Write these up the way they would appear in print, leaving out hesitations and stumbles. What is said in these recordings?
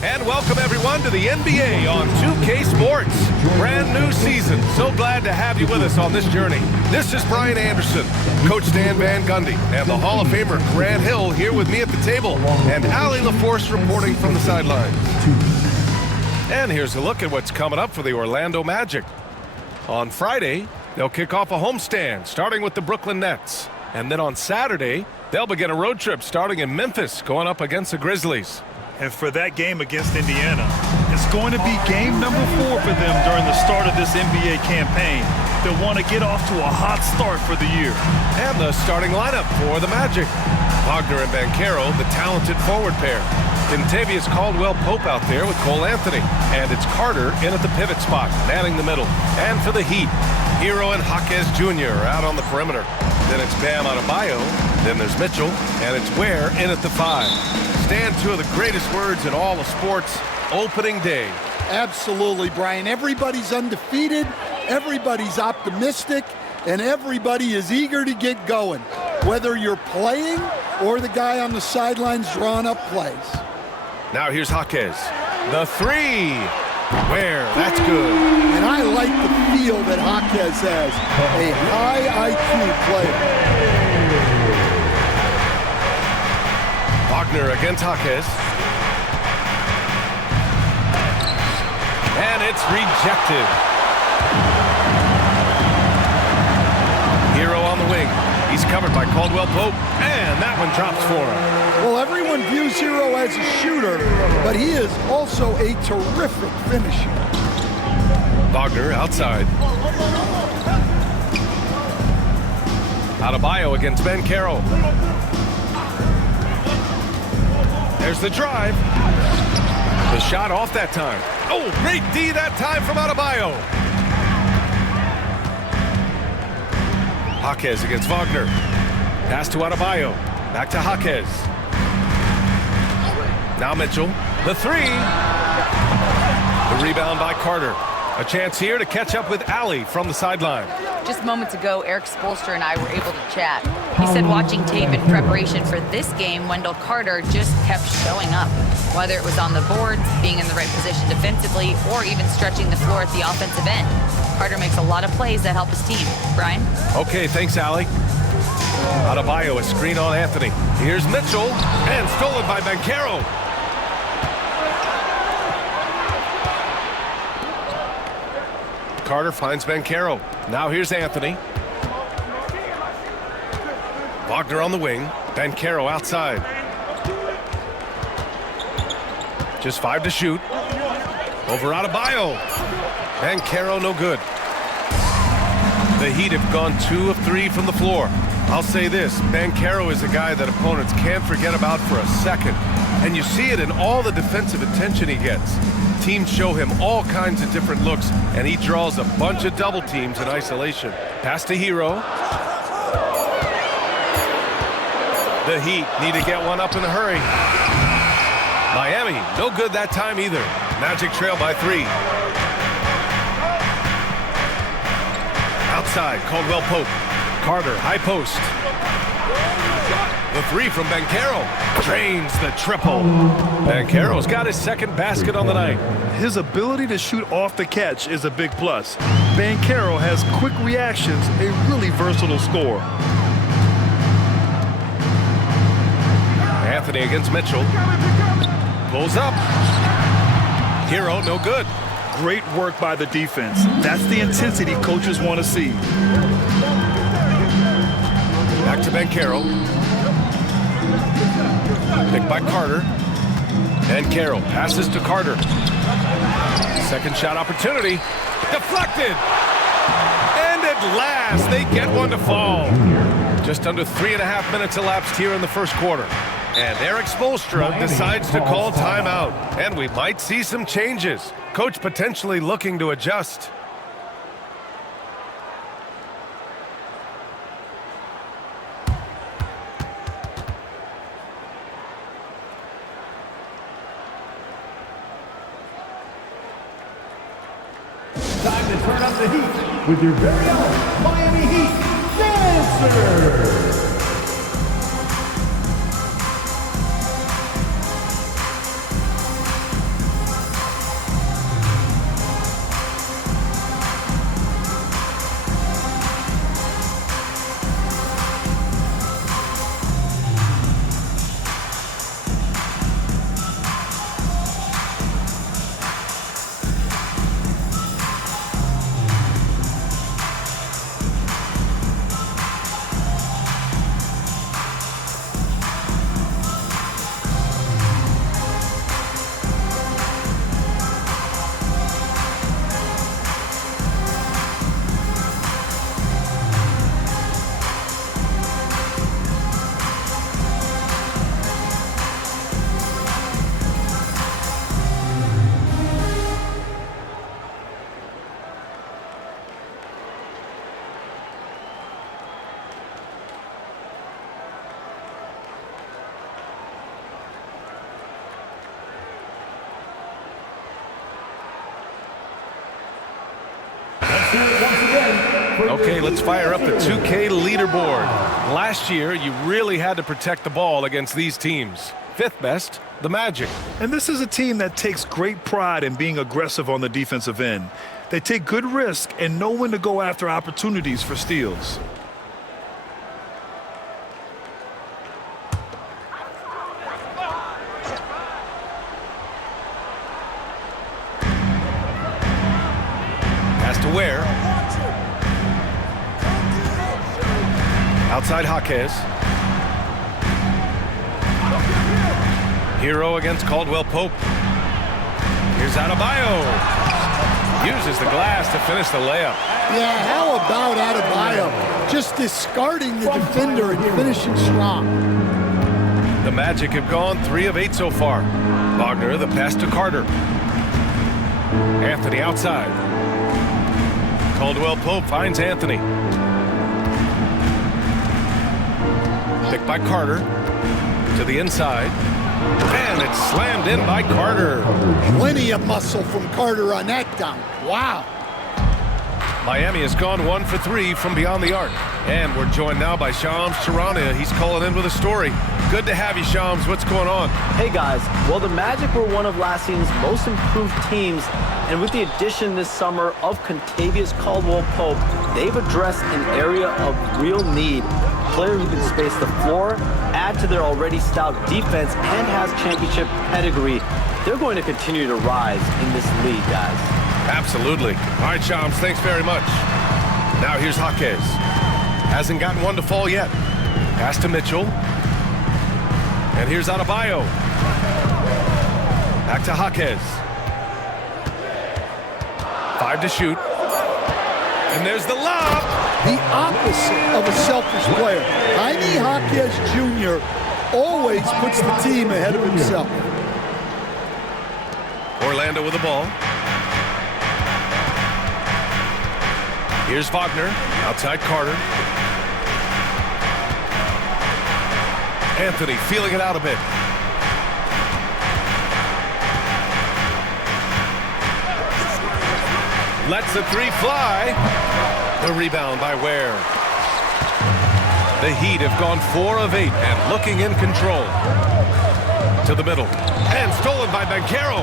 And welcome everyone to the NBA on 2K Sports. Brand new season. So glad to have you with us on this journey. This is Brian Anderson, Coach Dan Van Gundy, and the Hall of Famer Grant Hill here with me at the table, and Allie LaForce reporting from the sidelines. And here's a look at what's coming up for the Orlando Magic. On Friday, they'll kick off a homestand, starting with the Brooklyn Nets. And then on Saturday, they'll begin a road trip starting in Memphis, going up against the Grizzlies. And for that game against Indiana, it's going to be game number 4 for them during the start of this NBA campaign. They'll want to get off to a hot start for the year. And the starting lineup for the Magic. Wagner and Banchero, the talented forward pair. Kentavious Caldwell-Pope out there with Cole Anthony. And it's Carter in at the pivot spot, manning the middle. And for the Heat, Hero and Jaquez Jr. out on the perimeter. Then it's Bam Adebayo. Then there's Mitchell. And it's Ware in at the 5. Stand two of the greatest words in all of sports, opening day. Absolutely, Brian. Everybody's undefeated, everybody's optimistic, and everybody is eager to get going, whether you're playing or the guy on the sidelines drawing up plays. Now here's Jaquez. The 3. Where? That's good. And I like the feel that Jaquez has, a high IQ player. Wagner against Jaquez. And it's rejected. Hero on the wing. He's covered by Caldwell-Pope. And that one drops for him. Well, everyone views Hero as a shooter, but he is also a terrific finisher. Wagner outside. Adebayo against Banchero. There's the drive. The shot off that time. Oh, great D that time from Adebayo. Jaquez against Wagner. Pass to Adebayo. Back to Jaquez. Now Mitchell. The 3. The rebound by Carter. A chance here to catch up with Allie from the sideline. Just moments ago, Eric Spoelstra and I were able to chat. He said watching tape in preparation for this game, Wendell Carter just kept showing up. Whether it was on the boards, being in the right position defensively, or even stretching the floor at the offensive end. Carter makes a lot of plays that help his team. Brian? Okay, thanks, Allie. Adebayo, a screen on Anthony. Here's Mitchell, and stolen by Banchero. Carter finds Banchero. Now here's Anthony. Wagner on the wing. Banchero outside. Just 5 to shoot. Over Adebayo. Banchero no good. The Heat have gone 2 of 3 from the floor. I'll say this, Banchero is a guy that opponents can't forget about for a second. And you see it in all the defensive attention he gets. Teams show him all kinds of different looks, and he draws a bunch of double teams in isolation. Pass to Hero. The Heat need to get one up in a hurry. Miami, no good that time either. Magic trail by 3. Outside, Caldwell-Pope. Carter, high post. The 3 from Banchero. Drains the triple. Banchero's got his second basket on the night. His ability to shoot off the catch is a big plus. Banchero has quick reactions, a really versatile scorer. Anthony against Mitchell. Pulls up. Hero, no good. Great work by the defense. That's the intensity coaches want to see. Back to Banchero. Picked by Carter. Banchero passes to Carter. Second shot opportunity. Deflected. And at last, they get one to fall. Just under 3.5 minutes elapsed here in the first quarter. And Eric Spoelstra decides to call timeout. And we might see some changes. Coach potentially looking to adjust. Time to turn up the heat with your very own Miami Heat Dancer. Okay, let's fire up the 2K leaderboard. Last year, you really had to protect the ball against these teams. Fifth best, the Magic. And this is a team that takes great pride in being aggressive on the defensive end. They take good risk and know when to go after opportunities for steals. Has to wear. Outside Jaquez. Hero against Caldwell Pope. Here's Adebayo. Uses the glass to finish the layup. Yeah, how about Adebayo? Just discarding the defender and finishing strong. The Magic have gone 3 of 8 so far. Wagner, the pass to Carter. Anthony outside. Caldwell Pope finds Anthony. Picked by Carter to the inside. And it's slammed in by Carter. Plenty of muscle from Carter on that dunk. Wow. Miami has gone 1 for 3 from beyond the arc. And we're joined now by Shams Charania. He's calling in with a story. Good to have you, Shams. What's going on? Hey, guys. Well, the Magic were one of last season's most improved teams. And with the addition this summer of Contavious Caldwell-Pope, they've addressed an area of real need. Player who can space the floor, add to their already stout defense, and has championship pedigree. They're going to continue to rise in this league, guys. Absolutely. All right, Shams, thanks very much. Now here's Jaquez. Hasn't gotten one to fall yet. Pass to Mitchell. And here's Adebayo. Back to Jaquez. 5 to shoot. And there's the lob. The opposite of a selfish player. Jaime Jaquez Jr. always puts the team ahead of himself. Orlando with the ball. Here's Wagner. Outside Carter. Anthony feeling it out a bit. Lets the 3 fly. The rebound by Ware. The Heat have gone 4 of 8 and looking in control. To the middle. And stolen by Banchero.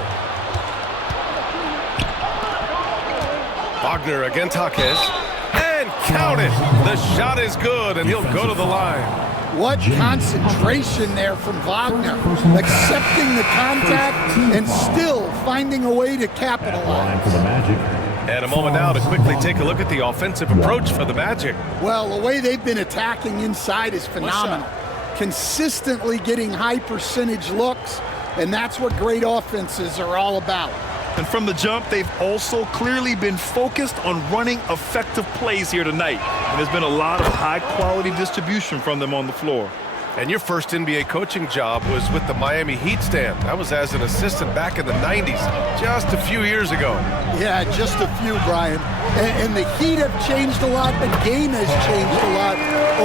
Wagner against Jaquez. And count it. The shot is good, and he'll go to the line. What concentration there from Wagner. Accepting the contact and still finding a way to capitalize. And a moment now to quickly take a look at the offensive approach for the Magic. Well, the way they've been attacking inside is phenomenal. Consistently getting high percentage looks, and that's what great offenses are all about. And from the jump, they've also clearly been focused on running effective plays here tonight. And there's been a lot of high-quality distribution from them on the floor. And your first NBA coaching job was with the Miami Heat stand. That was as an assistant back in the 90s, just a few years ago. Yeah, just a few, Brian. And the Heat have changed a lot. The game has changed a lot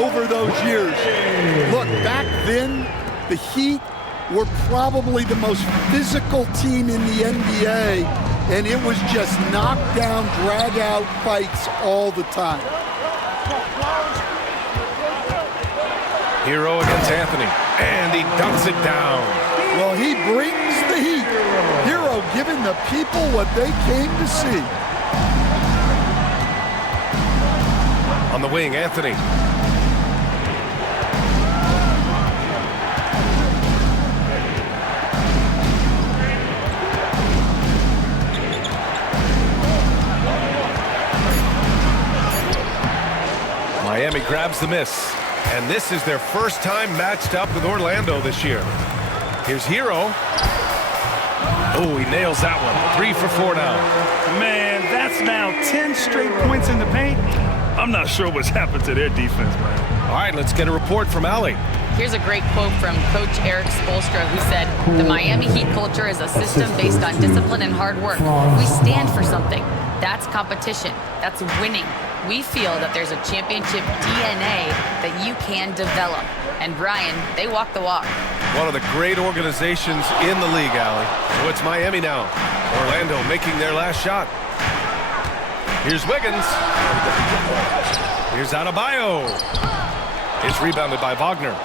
over those years. Look, back then, the Heat were probably the most physical team in the NBA, and it was just knockdown, drag-out fights all the time. Hero against Anthony, and he dunks it down. Well, he brings the heat. Hero giving the people what they came to see. On the wing, Anthony. Miami grabs the miss. And this is their first time matched up with Orlando this year. Here's Hero. Oh, he nails that one. 3 for 4 now. Man, that's now 10 straight points in the paint. I'm not sure what's happened to their defense, man. All right, let's get a report from Allie. Here's a great quote from Coach Eric Spoelstra, who said, "The Miami Heat culture is a system based on discipline and hard work. We stand for something. That's competition. That's winning. We feel that there's a championship DNA that you can develop." And Brian, they walk the walk. One of the great organizations in the league, Allie. So it's Miami now. Orlando making their last shot. Here's Wiggins. Here's Adebayo. It's rebounded by Wagner.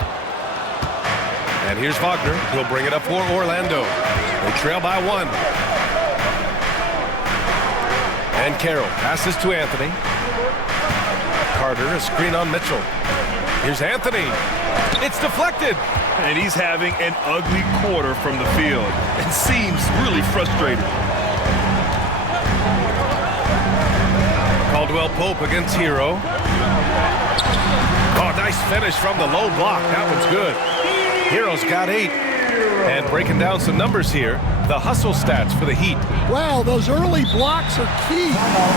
And here's Wagner. He'll bring it up for Orlando. They trail by 1. And Carroll passes to Anthony. Carter, a screen on Mitchell. Here's Anthony. It's deflected. And he's having an ugly quarter from the field. It seems really frustrated. Caldwell Pope against Hero. Oh, nice finish from the low block. That one's good. Hero's got 8. And breaking down some numbers here, the hustle stats for the Heat. Wow, those early blocks are key.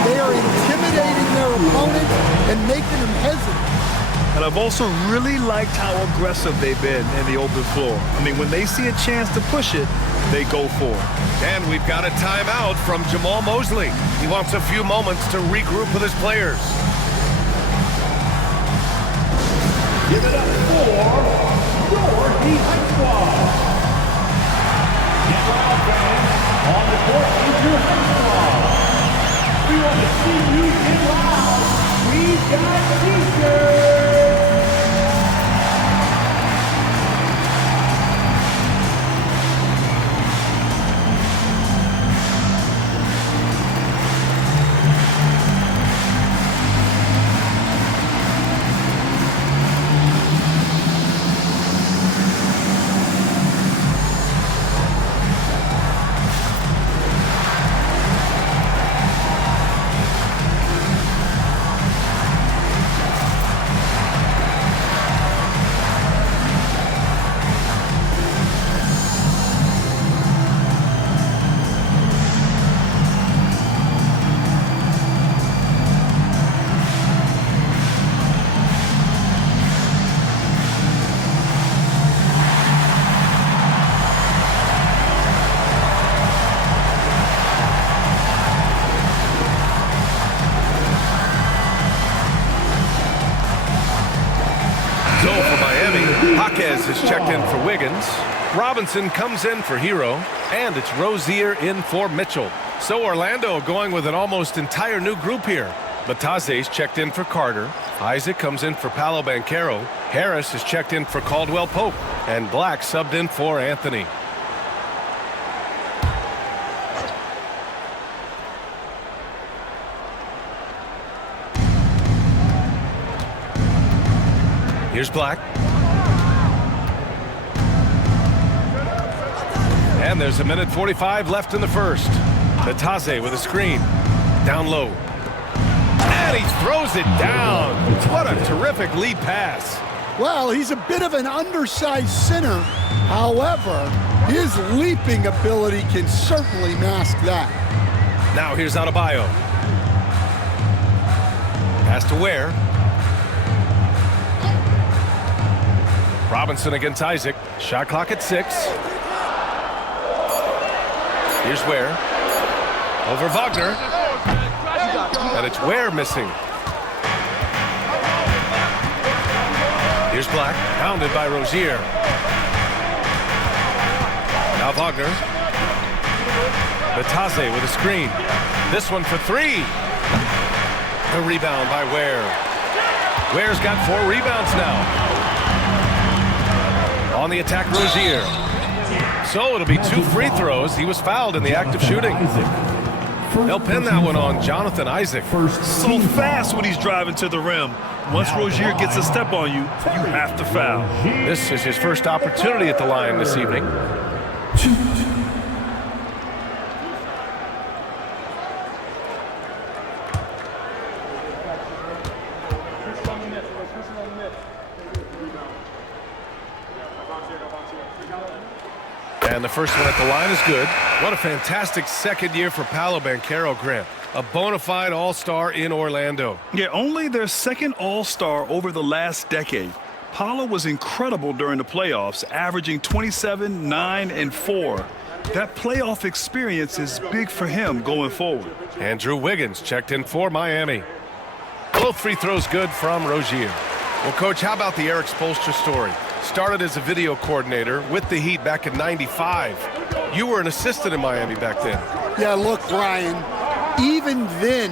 They are intimidating their opponents and making them hesitant. And I've also really liked how aggressive they've been in the open floor. I mean, when they see a chance to push it, they go for it. And we've got a timeout from Jamal Mosley. He wants a few moments to regroup with his players. Give it up for your Heat Squad. On the court is your Heat Squad. We want to see you get loud. We've got t-shirts. Is checked in for Wiggins. Robinson comes in for Hero. And it's Rozier in for Mitchell. So Orlando going with an almost entire new group here. Batase's checked in for Carter. Isaac comes in for Paolo Banchero. Harris is checked in for Caldwell Pope. And Black subbed in for Anthony. Here's Black. And there's 1:45 left in the first. Batase with a screen. Down low. And he throws it down. What a terrific lead pass. Well, he's a bit of an undersized center. However, his leaping ability can certainly mask that. Now here's Adebayo. Pass to Ware. Robinson against Isaac. Shot clock at 6. Here's Ware. Over Wagner. And it's Ware missing. Here's Black. Pounded by Rozier. Now Wagner. Batase with a screen. This one for 3. The rebound by Ware. Ware's got 4 rebounds now. On the attack, Rozier. So it'll be 2 free throws. He was fouled in the act of shooting. They'll pin that one on Jonathan Isaac. So fast when he's driving to the rim. Once Rozier gets a step on you, you have to foul. This is his first opportunity at the line this evening. And the first one at the line is good. What a fantastic second year for Paolo Banchero, Grant. A bona fide all-star in Orlando. Yeah, only their second all-star over the last decade. Paolo was incredible during the playoffs, averaging 27, 9, and 4. That playoff experience is big for him going forward. Andrew Wiggins checked in for Miami. Both free throws good from Rozier. Well, Coach, how about the Eric Spoelstra story? Started as a video coordinator with the Heat back in '95. You were an assistant in Miami back then. Yeah, look, Brian, even then,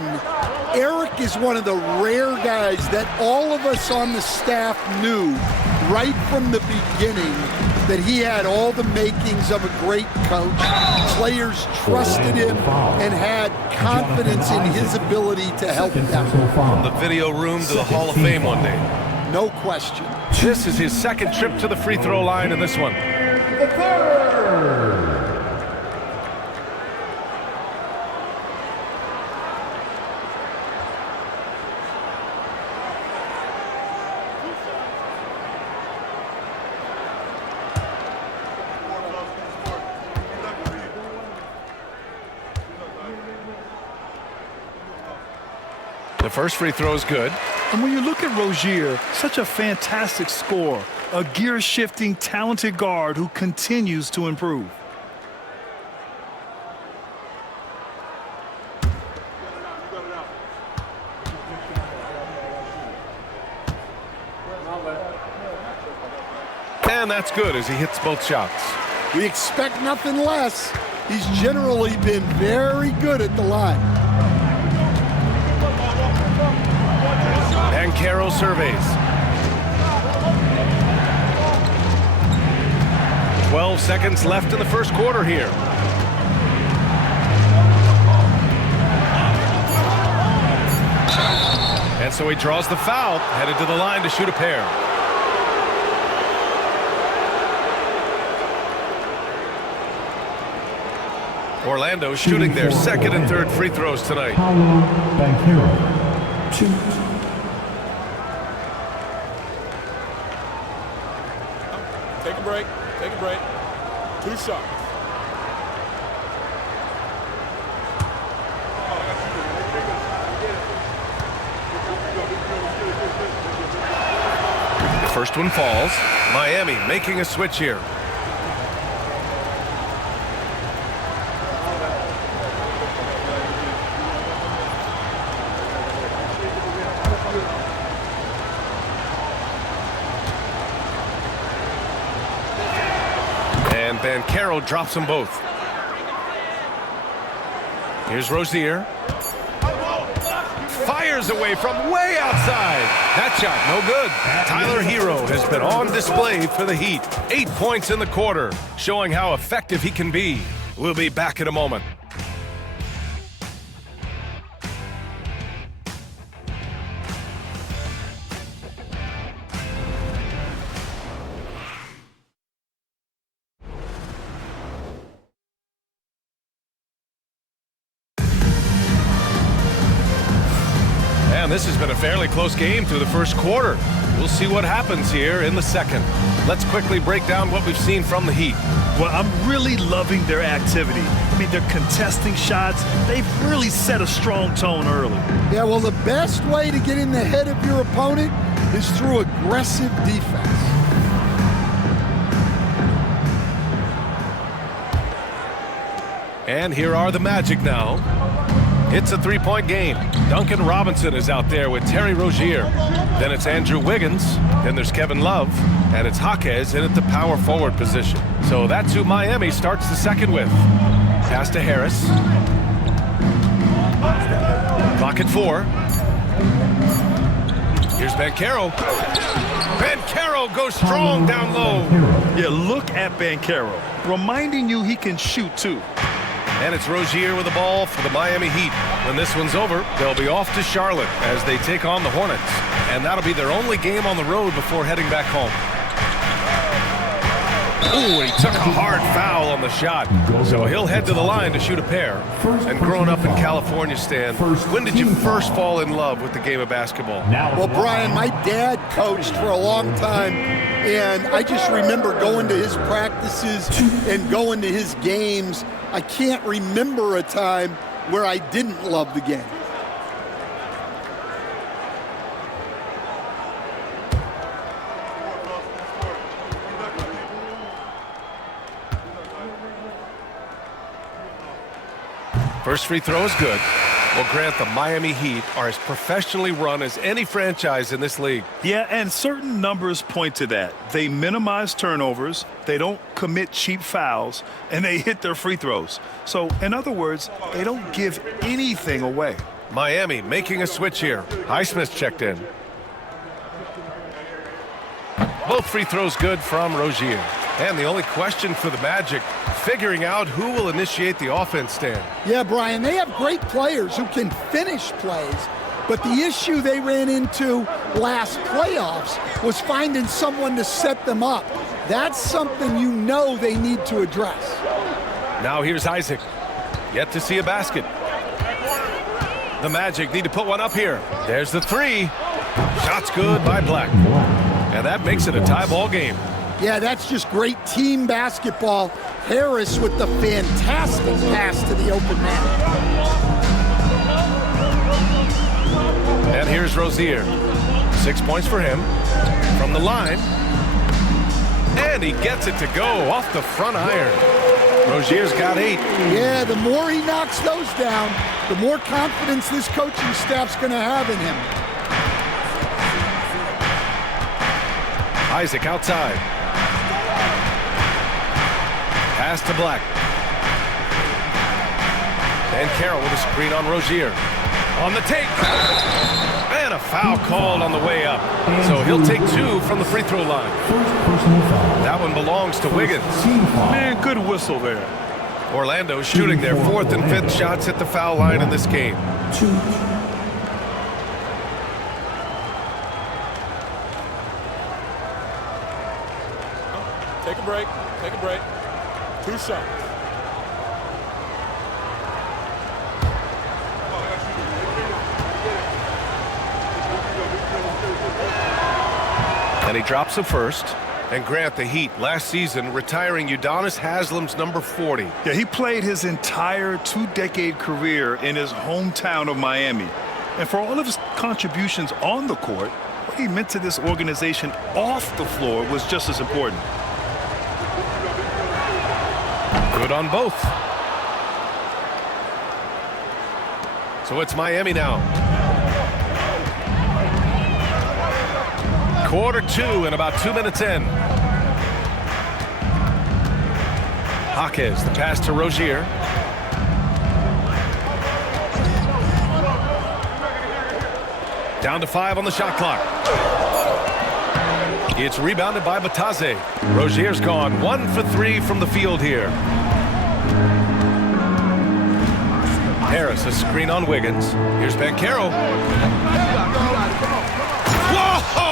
Eric is one of the rare guys that all of us on the staff knew right from the beginning that he had all the makings of a great coach. Players trusted him and had confidence in his ability to help them. From the video room to the Hall of Fame one day. No question. This is his second trip to the free throw line in this one. The third. The first free throw is good. And when you look at Rozier, such a fantastic scorer, a gear-shifting, talented guard who continues to improve. And that's good as he hits both shots. We expect nothing less. He's generally been very good at the line. And Carroll surveys. 12 seconds left in the first quarter here. And so he draws the foul, headed to the line to shoot a pair. Orlando shooting their second and third free throws tonight. Take a break. Take a break. 2 shots. The first one falls. Miami making a switch here. And Carroll drops them both. Here's Rozier. Fires away from way outside. That shot, no good. Tyler Hero has been on display for the Heat. 8 points in the quarter, showing how effective he can be. We'll be back in a moment. And this has been a fairly close game through the first quarter. We'll see what happens here in the second. Let's quickly break down what we've seen from the Heat. Well, I'm really loving their activity. I mean, they're contesting shots. They've really set a strong tone early. Yeah, well, the best way to get in the head of your opponent is through aggressive defense. And here are the Magic now. It's a three-point game. Duncan Robinson is out there with Terry Rozier. Then it's Andrew Wiggins. Then there's Kevin Love. And it's Jaquez in at the power forward position. So that's who Miami starts the second with. Pass to Harris. Clock at 4. Here's Banchero. Banchero goes strong down low. Yeah, look at Banchero, reminding you he can shoot too. And it's Rozier with the ball for the Miami Heat. When this one's over, they'll be off to Charlotte as they take on the Hornets. And that'll be their only game on the road before heading back home. Ooh, he took a hard foul on the shot. So he'll head to the line to shoot a pair. And growing up in California, Stan, when did you first fall in love with the game of basketball? Well, Brian, my dad coached for a long time, and I just remember going to his practices and going to his games. I can't remember a time where I didn't love the game. First free throw is good. Well, Grant, the Miami Heat are as professionally run as any franchise in this league. Yeah, and certain numbers point to that. They minimize turnovers, they don't commit cheap fouls, and they hit their free throws. So, in other words, they don't give anything away. Miami making a switch here. Naismith checked in. Both free throws good from Rozier. And the only question for the Magic, figuring out who will initiate the offense stand. Yeah, Brian, they have great players who can finish plays, but the issue they ran into last playoffs was finding someone to set them up. That's something you know they need to address. Now here's Isaac. Yet to see a basket. The Magic need to put one up here. There's the three. Shot's good by Black. And that makes it a tie ball game. Yeah, that's just great team basketball. Harris with the fantastic pass to the open man. And here's Rozier. 6 points for him. From the line. And he gets it to go off the front iron. Rozier's got 8. Yeah, the more he knocks those down, the more confidence this coaching staff's going to have in him. Isaac outside. Pass to Black. And Carroll with a screen on Rozier. On the take. And a foul called on the way up. So he'll take 2 from the free throw line. That one belongs to Wiggins. Man, good whistle there. Orlando shooting their 4th and 5th shots at the foul line in this game. Take a break. Take a break. 2 shots. And he drops the first. And Grant, the Heat, last season retiring Udonis Haslam's number 40. Yeah, he played his entire 2-decade career in his hometown of Miami. And for all of his contributions on the court, what he meant to this organization off the floor was just as important. Good on both. So it's Miami now. Quarter 2 and about 2 minutes in. Jaquez, the pass to Rozier. Down to 5 on the shot clock. It's rebounded by Batase. Rozier's gone 1 for 3 from the field here. Harris, a screen on Wiggins. Here's Banchero. Whoa!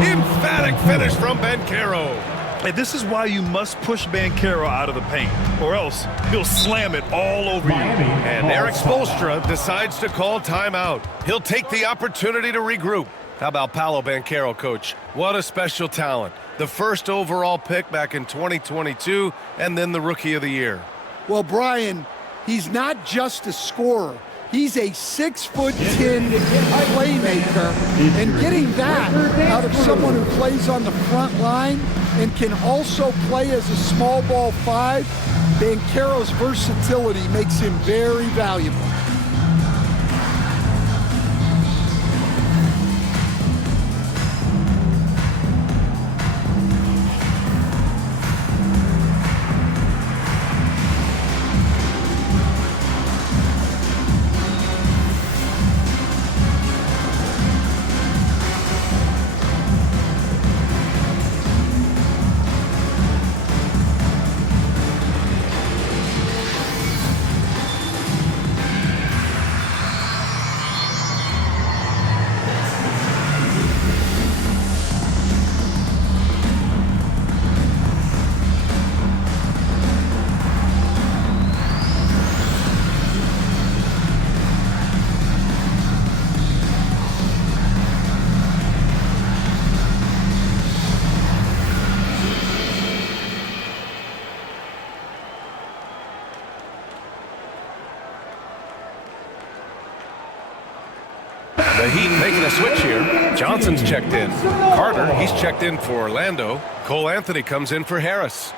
Emphatic finish from Banchero. And this is why you must push Banchero out of the paint, or else he'll slam it all over you. And Eric Spoelstra decides to call timeout. He'll take the opportunity to regroup. How about Paolo Banchero, coach? What a special talent. The first overall pick back in 2022, and then the Rookie of the Year. Well, Brian, he's not just a scorer. He's a 6'10" playmaker, and getting that out of someone who plays on the front line and can also play as a small ball 5, Banchero's versatility makes him very valuable. The Heat making a switch here. Johnson's checked in. Carter, he's checked in for Orlando. Cole Anthony comes in for Harris.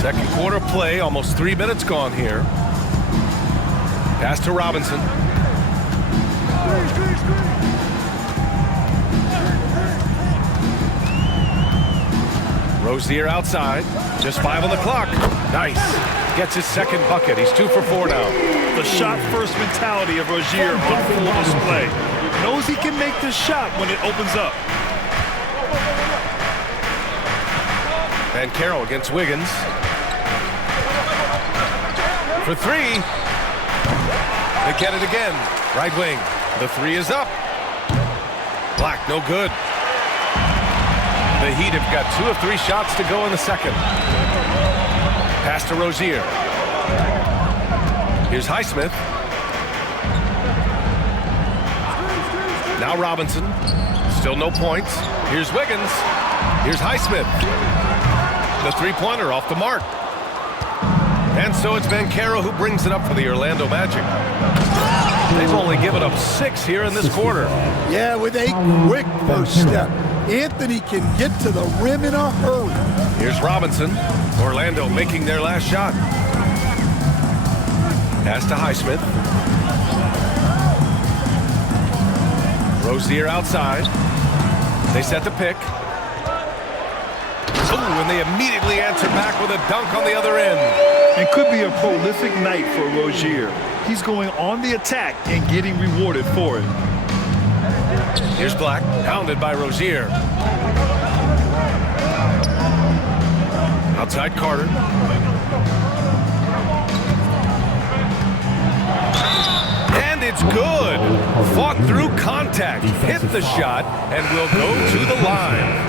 Second quarter play, almost 3 minutes gone here. Pass to Robinson. Rozier outside, just 5 on the clock. Nice. Gets his second bucket. He's 2 for 4 now. The shot-first mentality of Rozier on full display. Knows he can make the shot when it opens up. Van Carroll against Wiggins. For 3. They get it again. Right wing. The 3 is up. Black, no good. The Heat have got 2 of 3 shots to go in the second. Pass to Rozier. Here's Naismith. Now Robinson. Still no points. Here's Wiggins. Here's Naismith. The three-pointer off the mark. And so it's Van Carroll who brings it up for the Orlando Magic. They've only given up 6 here in this quarter. Yeah, with a quick first step. Anthony can get to the rim in a hurry. Here's Robinson. Orlando making their last shot. Pass to Naismith. Rozier outside. They set the pick. Oh, and they immediately answer back with a dunk on the other end. And could be a prolific night for Rozier. He's going on the attack and getting rewarded for it. Here's Black, pounded by Rozier. Outside Carter. And it's good. Fought through contact, hit the shot, and will go to the line.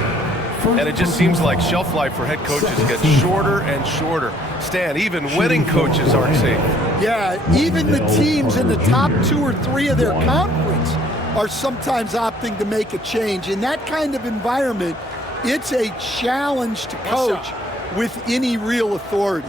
And it just seems like shelf life for head coaches gets shorter and shorter. Stan, even winning coaches aren't safe. Yeah, even the teams in the top 2 or 3 of their conference are sometimes opting to make a change. In that kind of environment, it's a challenge to coach with any real authority.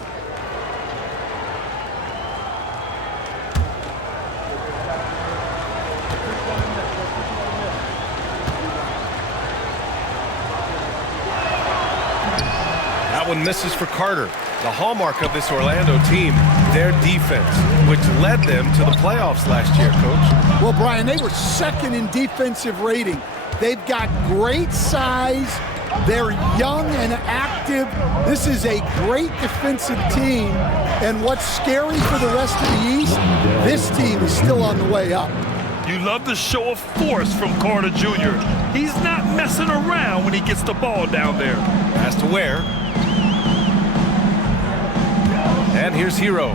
That one misses for Carter. The hallmark of this Orlando team, their defense, which led them to the playoffs last year, Coach. Well, Brian, they were second in defensive rating. They've got great size. They're young and active. This is a great defensive team. And what's scary for the rest of the East, this team is still on the way up. You love the show of force from Carter Jr. He's not messing around when he gets the ball down there. Pass to Ware. And here's Hero.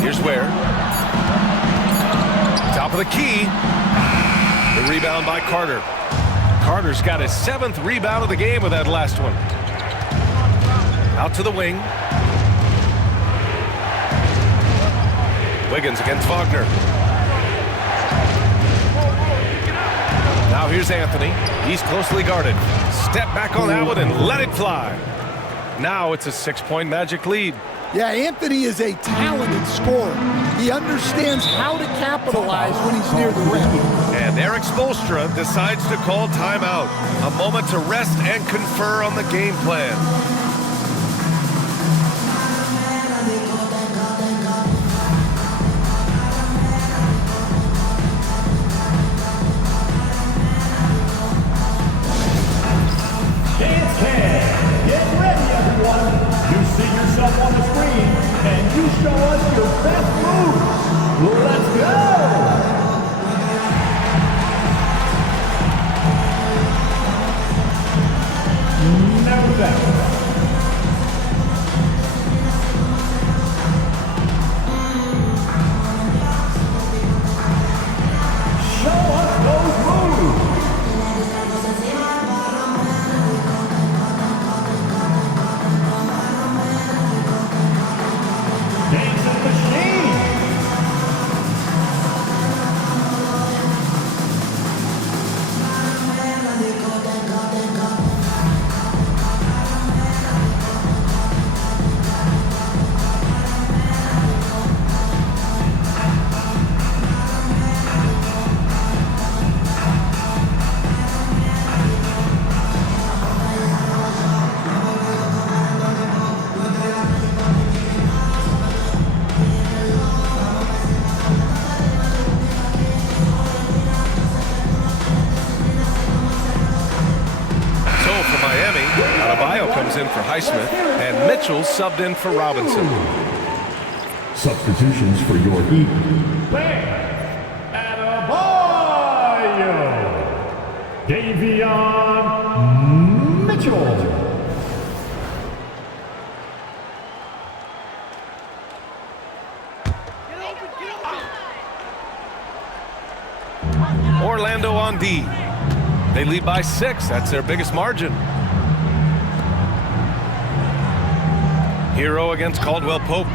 Here's Ware. Top of the key. The rebound by Carter. Carter's got his 7th rebound of the game with that last one. Out to the wing. Wiggins against Wagner. Now here's Anthony. He's closely guarded. Step back on that one and let it fly. Now it's a 6-point Magic lead. Yeah, Anthony is a talented scorer. He understands how to capitalize when he's near the rim. And Eric Spoelstra decides to call timeout. A moment to rest and confer on the game plan. Get ready, everyone. You see yourself on the screen, and you show us your best moves. Let's go! Never back. Show us those moves. Naismith, and Mitchell subbed in for Robinson. Substitutions for your Heat. Davion Mitchell. Orlando on D. They lead by 6. That's their biggest margin. Hero against Caldwell Pope.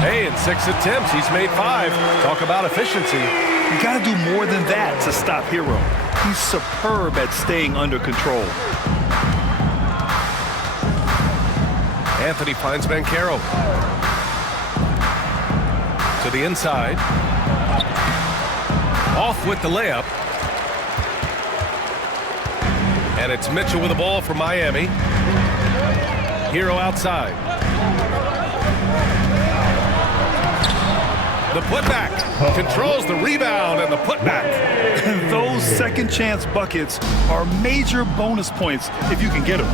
Hey, in 6 attempts, he's made 5. Talk about efficiency. You got to do more than that to stop Hero. He's superb at staying under control. Anthony finds Banchero. To the inside. Off with the layup. And it's Mitchell with the ball for Miami. Hero outside. The putback. Controls the rebound and the putback. Those second chance buckets are major bonus points if you can get them.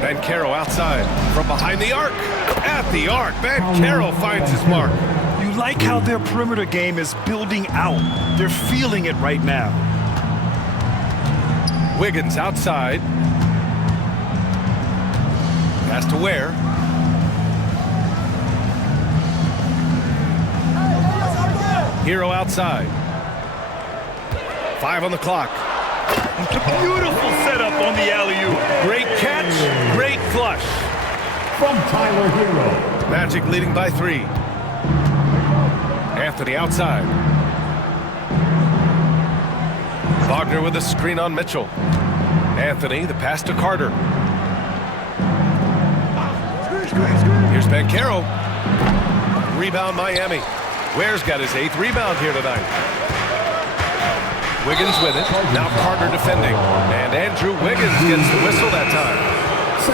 Banchero outside from behind the arc. At the arc, Banchero finds his mark. You like how their perimeter game is building out. They're feeling it right now. Wiggins outside. Pass to Ware. Hero outside. 5 on the clock. Beautiful setup on the alley-oop. Great catch, great flush. From Tyler Hero. Magic leading by 3. Anthony outside. Wagner with a screen on Mitchell. Anthony, the pass to Carter. Here's Banchero. Rebound Miami. Ware's got his 8th rebound here tonight. Wiggins with it. Now Carter defending. And Andrew Wiggins gets the whistle that time.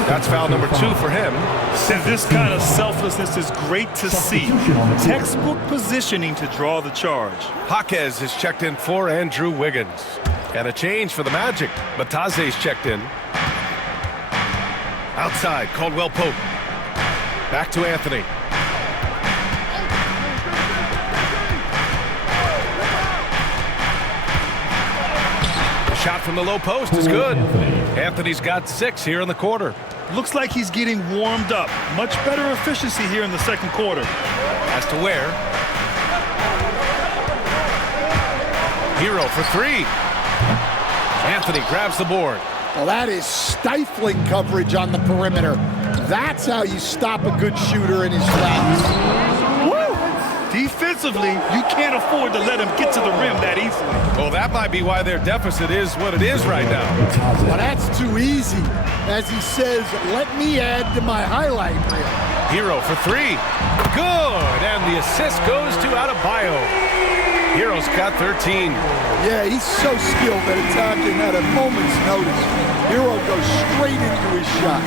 That's foul number 2 for him. And this kind of selflessness is great to see. Textbook positioning to draw the charge. Jaquez is checked in for Andrew Wiggins. And a change for the Magic. Bataze's checked in. Outside, Caldwell Pope. Back to Anthony. The shot from the low post is good. Anthony's got 6 here in the quarter. Looks like he's getting warmed up. Much better efficiency here in the second quarter. Pass to Ware. Hero for 3. Anthony grabs the board. Well, that is stifling coverage on the perimeter. That's how you stop a good shooter in his tracks. Woo! Defensively, you can't afford to let him get to the rim that easily. Well, that might be why their deficit is what it is right now. Well, that's too easy. As he says, let me add to my highlight reel. Hero for 3. Good! And the assist goes to Adebayo. Hero's got 13. Yeah, he's so skilled at attacking at a moment's notice. Hero goes straight into his shot.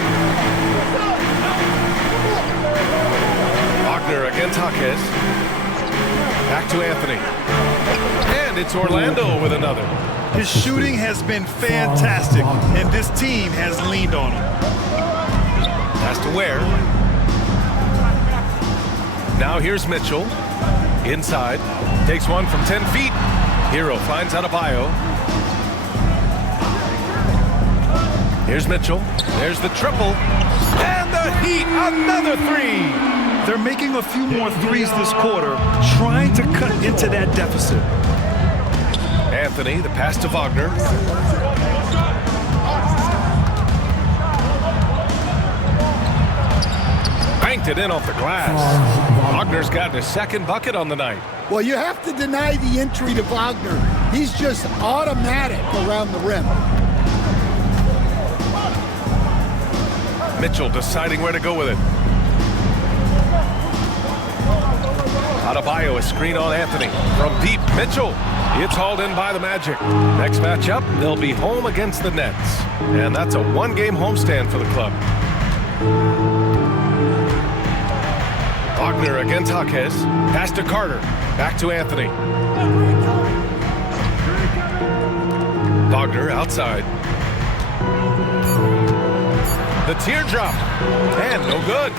Wagner against Jaquez. Back to Anthony. And it's Orlando with another. His shooting has been fantastic, and this team has leaned on him. Pass to Ware. Now here's Mitchell. Inside. Takes one from 10 feet. Hero finds Adebayo. Here's Mitchell. There's the triple. And the Heat, another 3. They're making a few more threes this quarter, trying to cut into that deficit. Anthony, the pass to Wagner. Banked it in off the glass. Wagner's gotten his 2nd bucket on the night. Well, you have to deny the entry to Wagner. He's just automatic around the rim. Mitchell deciding where to go with it. Adebayo, a screen on Anthony. From deep, Mitchell. It's hauled in by the Magic. Next matchup, they'll be home against the Nets. And that's a 1-game homestand for the club. Wagner against Jaquez. Pass to Carter. Back to Anthony. Wagner outside. The teardrop. And no good.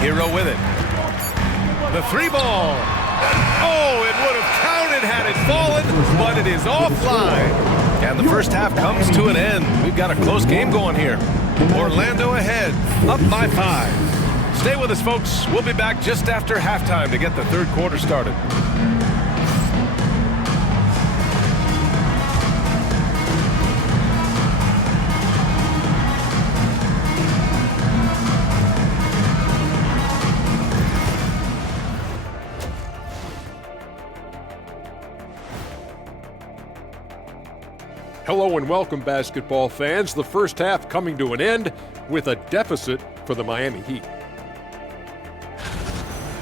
Hero with it. The three ball. Oh, it would have counted had it fallen, but it is offline. And the first half comes to an end. We've got a close game going here. Orlando ahead, up by 5. Stay with us, folks. We'll be back just after halftime to get the third quarter started. Hello and welcome, basketball fans. The first half coming to an end with a deficit for the Miami Heat.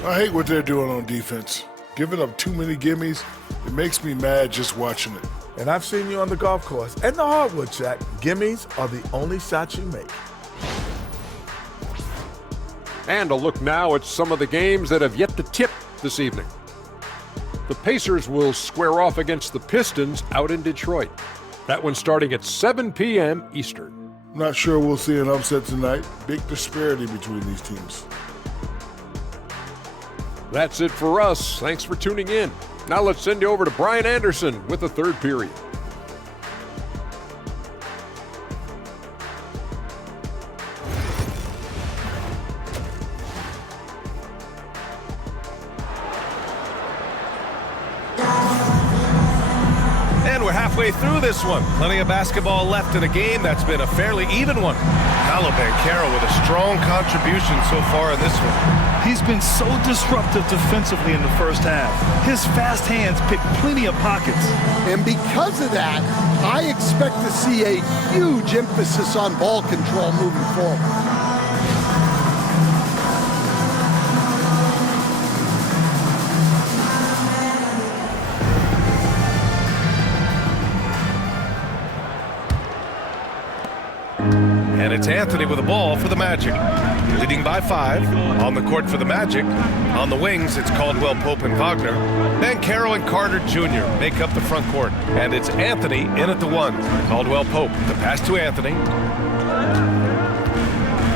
I hate what they're doing on defense. Giving up too many gimmies, it makes me mad just watching it. And I've seen you on the golf course and the hardwood track. Gimmies are the only shots you make. And a look now at some of the games that have yet to tip this evening. The Pacers will square off against the Pistons out in Detroit. That one starting at 7 p.m. Eastern. Not sure we'll see an upset tonight. Big disparity between these teams. That's it for us. Thanks for tuning in. Now let's send you over to Brian Anderson with the third period. We're halfway through this one. Plenty of basketball left in a game that's been a fairly even one. Paolo Banchero with a strong contribution so far in this one. He's been so disruptive defensively in the first half. His fast hands pick plenty of pockets. And because of that, I expect to see a huge emphasis on ball control moving forward. And it's Anthony with the ball for the Magic. Leading by 5. On the court for the Magic. On the wings, it's Caldwell Pope and Wagner. Banchero and Carter Jr. make up the front court. And it's Anthony in at the 1. Caldwell Pope, the pass to Anthony.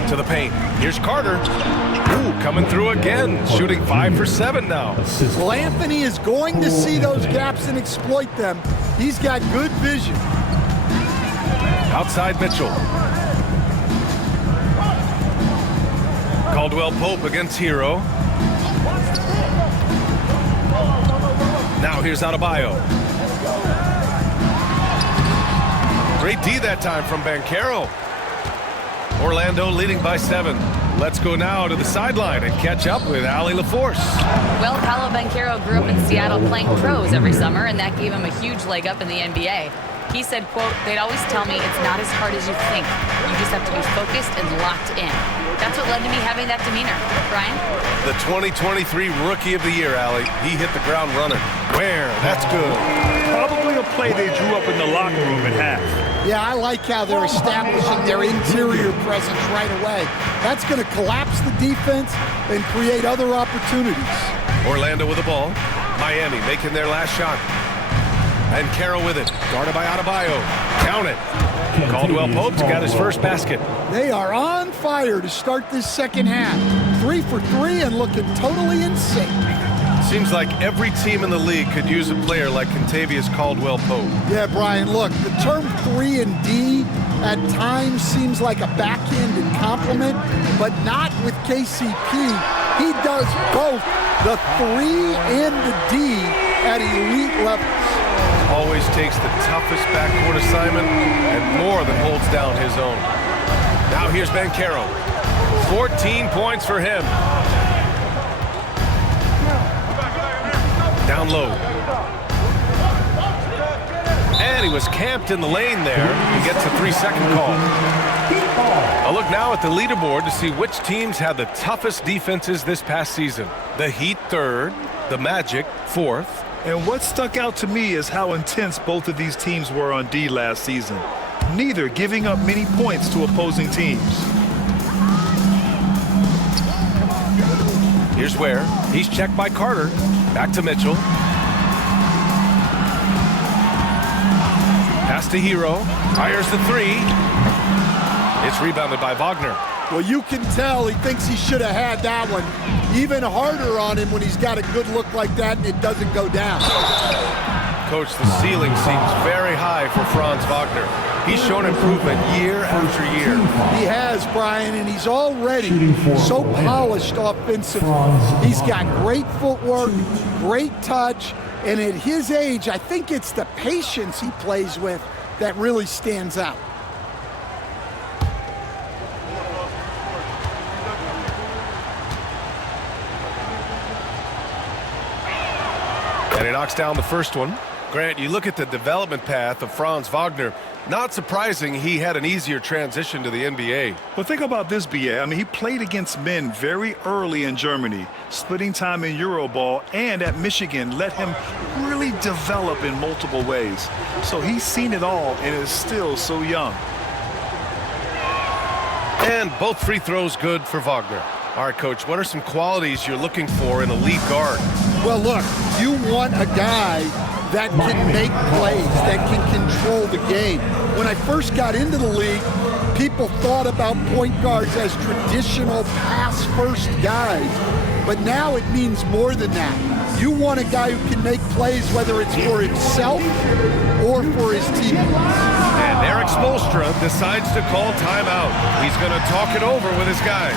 To the paint. Here's Carter. Ooh, coming through again. Shooting 5 for 7 now. Well, Anthony is going to see those gaps and exploit them. He's got good vision. Outside Mitchell. Caldwell Pope against Hero. Now here's Adebayo. Great D that time from Banchero. Orlando leading by 7. Let's go now to the sideline and catch up with Allie LaForce. Well, Paolo Banchero grew up in Seattle playing pros every summer, and that gave him a huge leg up in the NBA. He said, quote, "They'd always tell me it's not as hard as you think. You just have to be focused and locked in." That's what led to me having that demeanor. Brian? The 2023 Rookie of the Year, Allie. He hit the ground running. Where? That's good. Probably a play they drew up in the locker room at half. Yeah, I like how they're establishing their interior presence right away. That's going to collapse the defense and create other opportunities. Orlando with the ball. Miami making their last shot. And Carroll with it. Guarded by Adebayo. Count it. Caldwell Pope's got his first basket. They are on fire to start this second half. 3 for 3 and looking totally in sync. Seems like every team in the league could use a player like Kentavious Caldwell Pope. Yeah, Brian, look, the term 3 and D at times seems like a backhanded compliment, but not with KCP. He does both the 3 and the D at elite levels. Always takes the toughest backcourt assignment and more than holds down his own. Now here's Banchero. 14 points for him. Down low. And he was camped in the lane there. He gets a 3-second call. A look now at the leaderboard to see which teams had the toughest defenses this past season. The Heat 3rd, the Magic 4th. And what stuck out to me is how intense both of these teams were on D last season. Neither giving up many points to opposing teams. Here's Ware. He's checked by Carter. Back to Mitchell. Pass to Hero. Fires the three. It's rebounded by Wagner. Well, you can tell he thinks he should have had that one. Even harder on him when he's got a good look like that and it doesn't go down. Coach, the ceiling seems very high for Franz Wagner. He's shown improvement year after year. He has, Brian, and he's already so polished offensively. He's got great footwork, great touch, and at his age, I think it's the patience he plays with that really stands out. And he knocks down the first one. Grant, you look at the development path of Franz Wagner, not surprising he had an easier transition to the NBA. Well, think about this, BA. I mean, he played against men very early in Germany, splitting time in Euroball, and at Michigan let him really develop in multiple ways. So he's seen it all and is still so young. And both free throws good for Wagner. All right, Coach, what are some qualities you're looking for in a lead guard? Well, look, you want a guy that can make plays, that can control the game. When I first got into the league, people thought about point guards as traditional pass-first guys. But now it means more than that. You want a guy who can make plays, whether it's for himself or for his teammates. And Eric Spoelstra decides to call timeout. He's going to talk it over with his guys.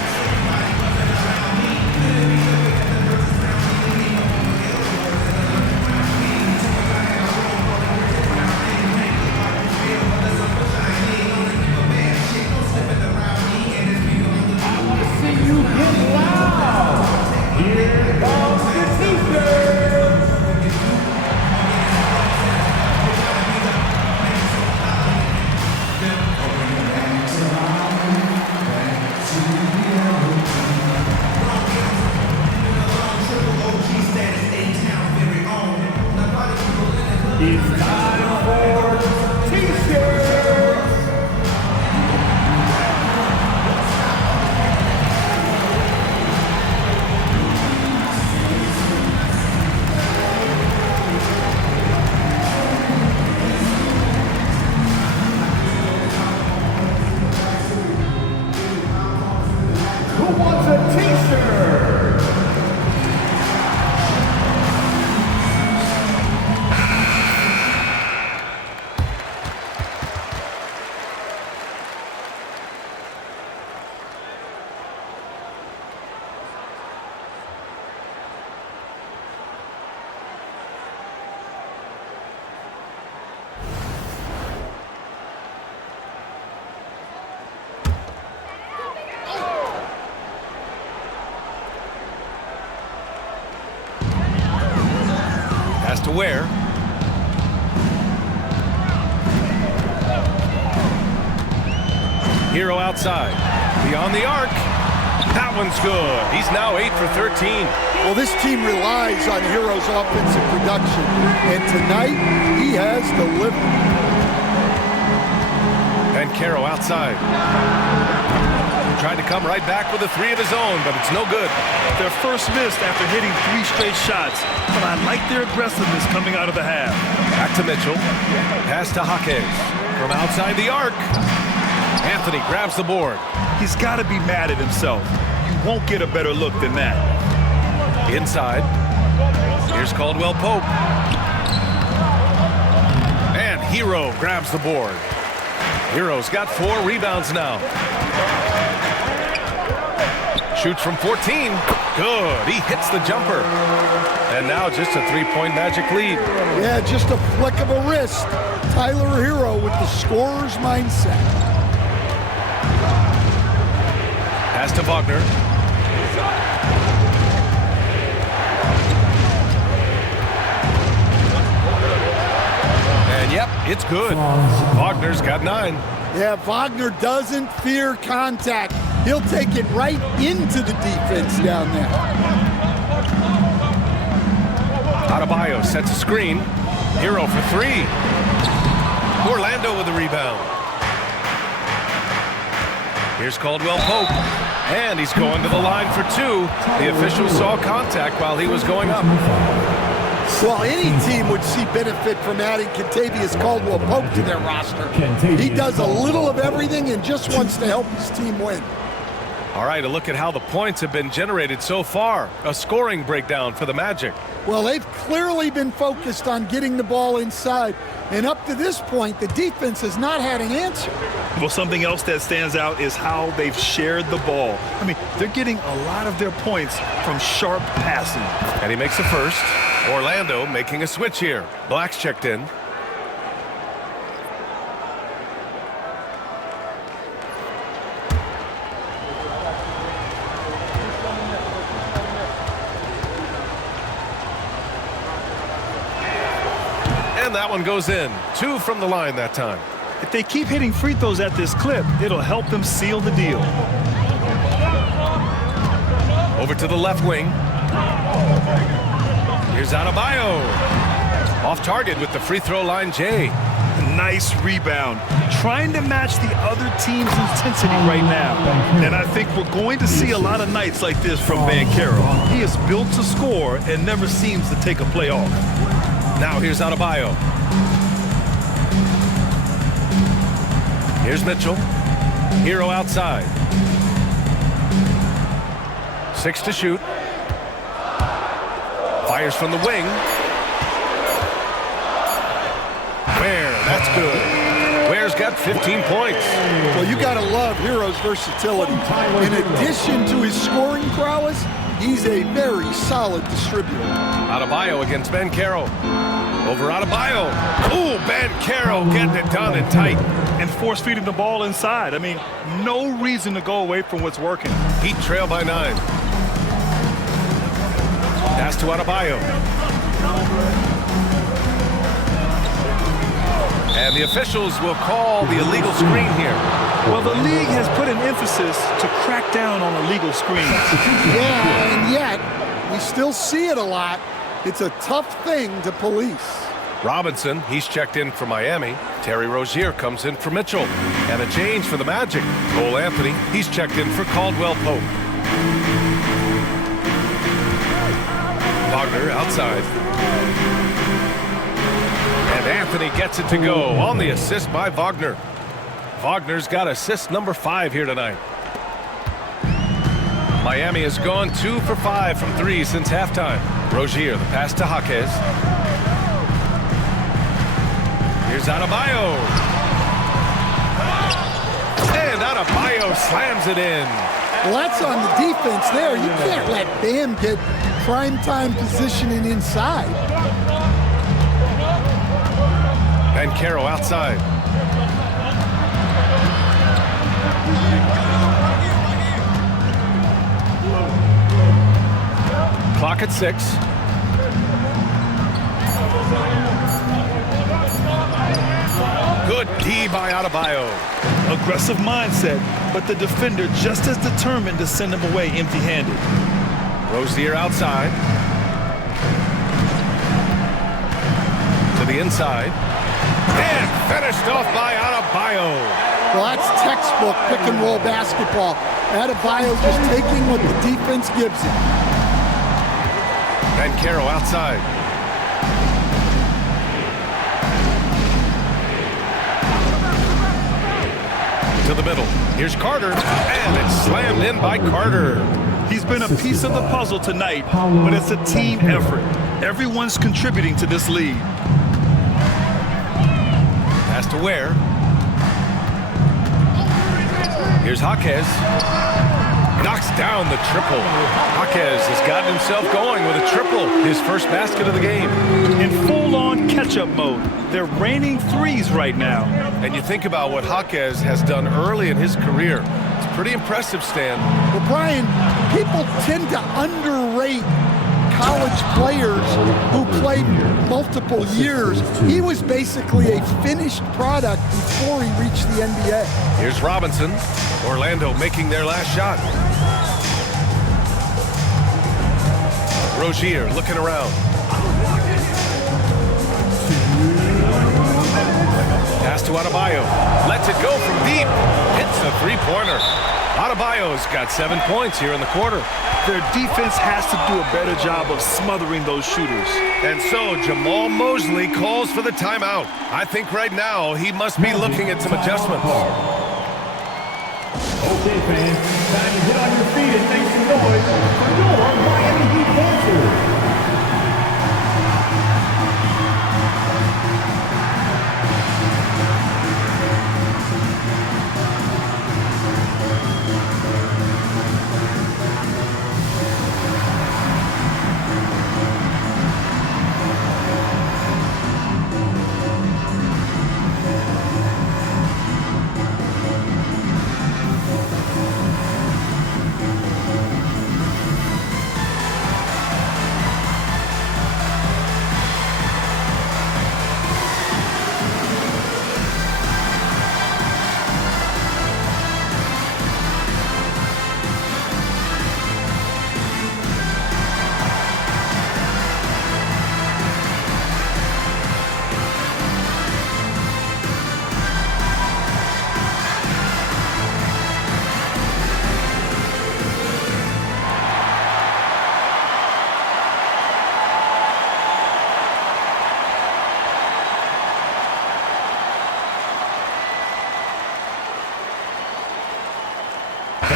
It's time for T-shirts. Who wants a T-shirt? To Ware. Hero outside. Beyond the arc. That one's good. He's now 8 for 13. Well, this team relies on Hero's offensive production, and tonight he has delivered. And Caro outside. Tried to come right back with a three of his own, but it's no good. Their first missed after hitting 3 straight shots, but I like their aggressiveness coming out of the half. Back to Mitchell. Pass to Jaquez. From outside the arc. Anthony grabs the board. He's got to be mad at himself. You won't get a better look than that. Inside. Here's Caldwell Pope. And Hero grabs the board. Hero's got 4 rebounds now. Shoots from 14. Good. He hits the jumper. And now just a 3-point Magic lead. Yeah, just a flick of a wrist. Tyler Hero with the scorer's mindset. Pass to Wagner. And yep, it's good. Wagner's got 9. Yeah, Wagner doesn't fear contact. He'll take it right into the defense down there. Adebayo sets a screen. Hero for 3. Orlando with the rebound. Here's Caldwell Pope. And he's going to the line for 2. The official saw contact while he was going up. Well, any team would see benefit from adding Kentavious Caldwell-Pope to their roster. He does a little of everything and just wants to help his team win. All right, a look at how the points have been generated so far. A scoring breakdown for the Magic. Well, they've clearly been focused on getting the ball inside. And up to this point, the defense has not had an answer. Well, something else that stands out is how they've shared the ball. I mean, they're getting a lot of their points from sharp passing. And he makes a first. Orlando making a switch here. Black's checked in. And that one goes in. 2 from the line that time. If they keep hitting free throws at this clip, it'll help them seal the deal. Over to the left wing. Here's Adebayo. Off target with the free throw line, Jay. Nice rebound. Trying to match the other team's intensity right now. And I think we're going to see a lot of nights like this from Banchero. He is built to score and never seems to take a play off. Now here's Adebayo. Here's Mitchell. Hero outside. 6 to shoot. Fires from the wing. Ware, that's good. Ware's got 15 points. Well, you got to love Hero's versatility. In addition to his scoring prowess, he's a very solid distributor. Adebayo against Banchero. Over Adebayo. Ooh, Banchero getting it done and tight. And force-feeding the ball inside. I mean, no reason to go away from what's working. Heat trail by 9. Pass to Adebayo. And the officials will call the illegal screen here. Well, the league has put an emphasis to crack down on illegal screens. Yeah, and yet we still see it a lot. It's a tough thing to police. Robinson, he's checked in for Miami. Terry Rozier comes in for Mitchell. And a change for the Magic. Cole Anthony, he's checked in for Caldwell-Pope. Wagner outside. And Anthony gets it to go on the assist by Wagner. Wagner's got assist number 5 here tonight. Miami has gone 2 for 5 from 3 since halftime. Rozier, the pass to Jaquez. Here's Adebayo. And Adebayo slams it in. Well, that's on the defense there. You can't let Bam get primetime positioning inside. Banchero outside. Clock at 6. Good D by Adebayo. Aggressive mindset, but the defender just as determined to send him away empty-handed. Rozier outside. To the inside. And finished off by Adebayo. Well, that's textbook pick-and-roll basketball. Adebayo just taking what the defense gives him. Banchero outside. To the middle. Here's Carter. And it's slammed in by Carter. He's been a piece of the puzzle tonight, but it's a team effort. Everyone's contributing to this lead. Pass to Ware. Here's Jaquez. Knocks down the triple. Jaquez has gotten himself going with a triple. His first basket of the game. In full-on catch-up mode. They're raining threes right now. And you think about what Jaquez has done early in his career. It's pretty impressive, Stan. Well, Brian, people tend to underrate college players who played multiple years. He was basically a finished product before he reached the NBA. Here's Robinson. Orlando making their last shot. Rozier looking around. Pass to Adebayo. Lets it go from deep. Hits the three-pointer. Adebayo's got 7 points here in the quarter. Their defense has to do a better job of smothering those shooters. And so Jamal Mosley calls for the timeout. I think right now he must be looking at some adjustments. Okay, fans, time to get on your feet and make some noise for your Miami Heat Panthers.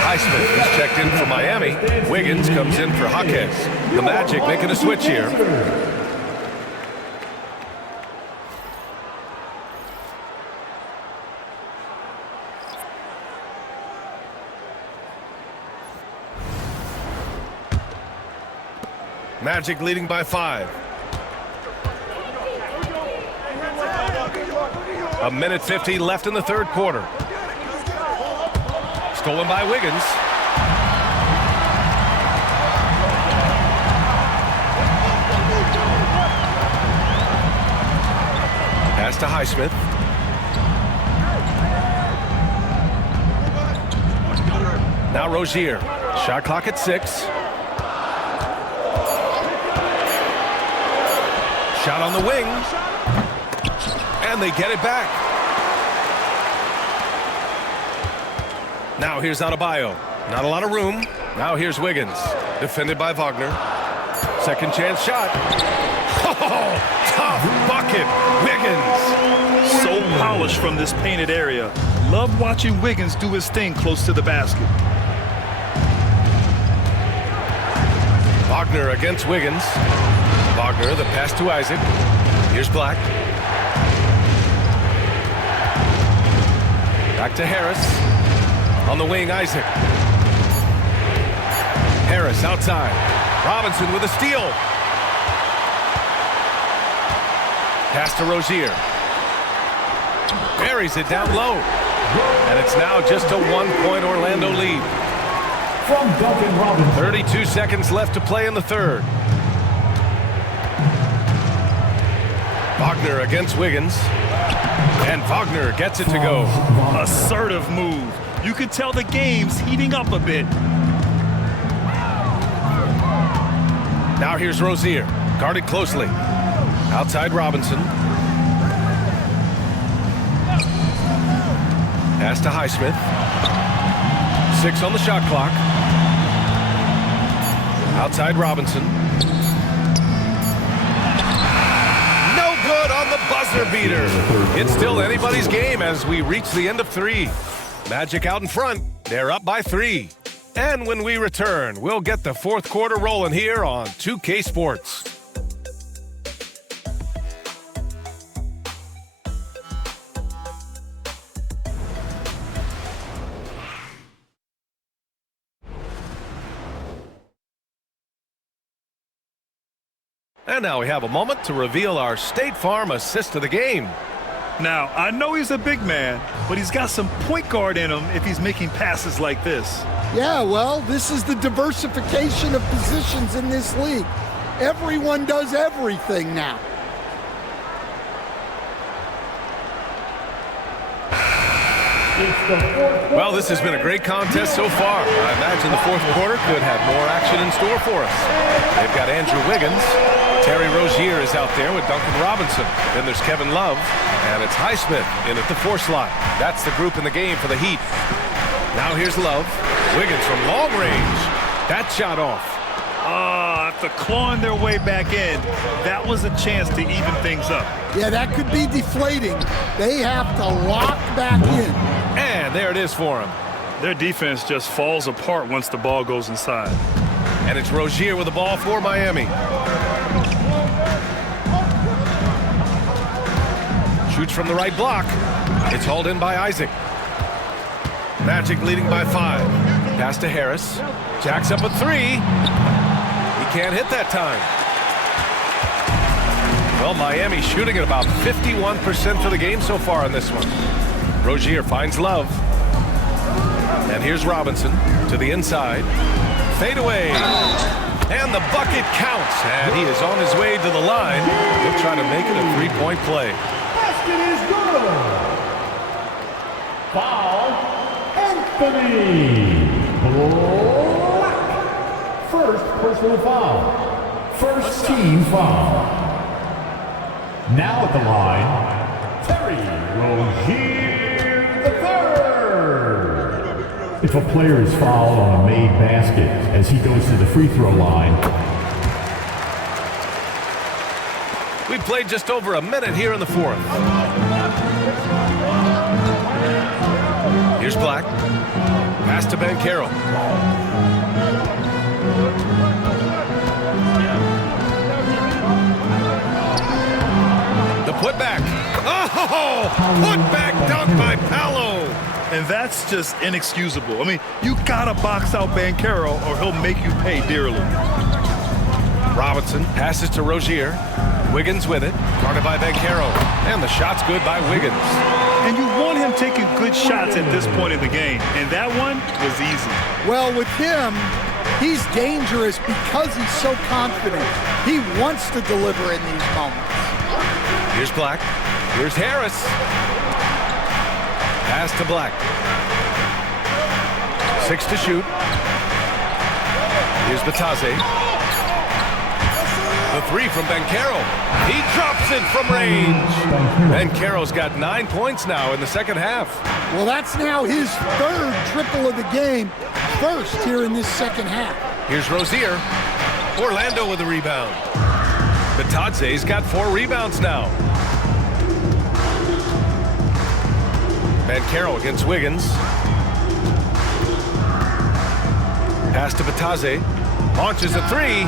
Naismith is checked in for Miami. Wiggins comes in for Jaquez. The Magic making a switch here. Magic leading by 5. A minute 50 left in the third quarter. Stolen by Wiggins. Pass to Naismith. Now Rozier. Shot clock at 6. Shot on the wing. And they get it back. Now here's Adebayo. Not a lot of room. Now here's Wiggins. Defended by Wagner. Second chance shot. Oh, tough bucket. Wiggins. So polished from this painted area. Love watching Wiggins do his thing close to the basket. Wagner against Wiggins. Wagner, the pass to Isaac. Here's Black. Back to Harris. On the wing, Isaac. Harris outside. Robinson with a steal. Pass to Rozier. Buries it down low. And it's now just a 1-point Orlando lead. From Duncan Robinson. 32 seconds left to play in the third. Wagner against Wiggins. And Wagner gets it to go. Assertive move. You could tell the game's heating up a bit. Now here's Rozier. Guarded closely. Outside Robinson. Pass to Naismith. 6 on the shot clock. Outside Robinson. No good on the buzzer beater. It's still anybody's game as we reach the end of 3. Magic out in front. They're up by 3. And when we return, we'll get the fourth quarter rolling here on 2K Sports. And now we have a moment to reveal our State Farm assist of the game. Now, I know he's a big man, but he's got some point guard in him if he's making passes like this. Yeah, well, this is the diversification of positions in this league. Everyone does everything now. Well, this has been a great contest so far. I imagine the fourth quarter could have more action in store for us. They've got Andrew Wiggins. Terry Rozier is out there with Duncan Robinson. Then there's Kevin Love. And it's Naismith in at the 4 slot. That's the group in the game for the Heat. Now here's Love. Wiggins from long range. That shot off. After clawing their way back in, that was a chance to even things up. Yeah, that could be deflating. They have to lock back in. And there it is for him. Their defense just falls apart once the ball goes inside. And it's Rozier with the ball for Miami. Shoots from the right block. It's hauled in by Isaac. Magic leading by 5. Pass to Harris. Jacks up a 3. He can't hit that time. Well, Miami shooting at about 51% for the game so far in this one. Rozier finds Love. And here's Robinson to the inside. Fade away. And the bucket counts. And he is on his way to the line. He'll try to make it a 3-point play. Basket is good. Foul, Anthony Black. First personal foul. First team foul. Now at the line, Terry Rozier III. If a player is fouled on a made basket as he goes to the free throw line. We played just over a minute here in the 4th. Here's Black. Pass to Banchero. The putback. Oh! Putback dunk by Paolo. And that's just inexcusable. I mean, you gotta box out Banchero or he'll make you pay dearly. Robinson passes to Rozier. Wiggins with it. Guarded by Banchero. And the shot's good by Wiggins. And you want him taking good shots at this point in the game. And that one was easy. Well, with him, he's dangerous because he's so confident. He wants to deliver in these moments. Here's Black. Here's Harris. Pass to Black. 6 to shoot. Here's Batase. The 3 from Banchero. He drops it from range. Banchero's got 9 points now in the second half. Well, that's now his 3rd triple of the game. First here in this second half. Here's Rozier. Orlando with the rebound. Batase's got 4 rebounds now. Banchero against Wiggins. Pass to Batase. Launches a 3.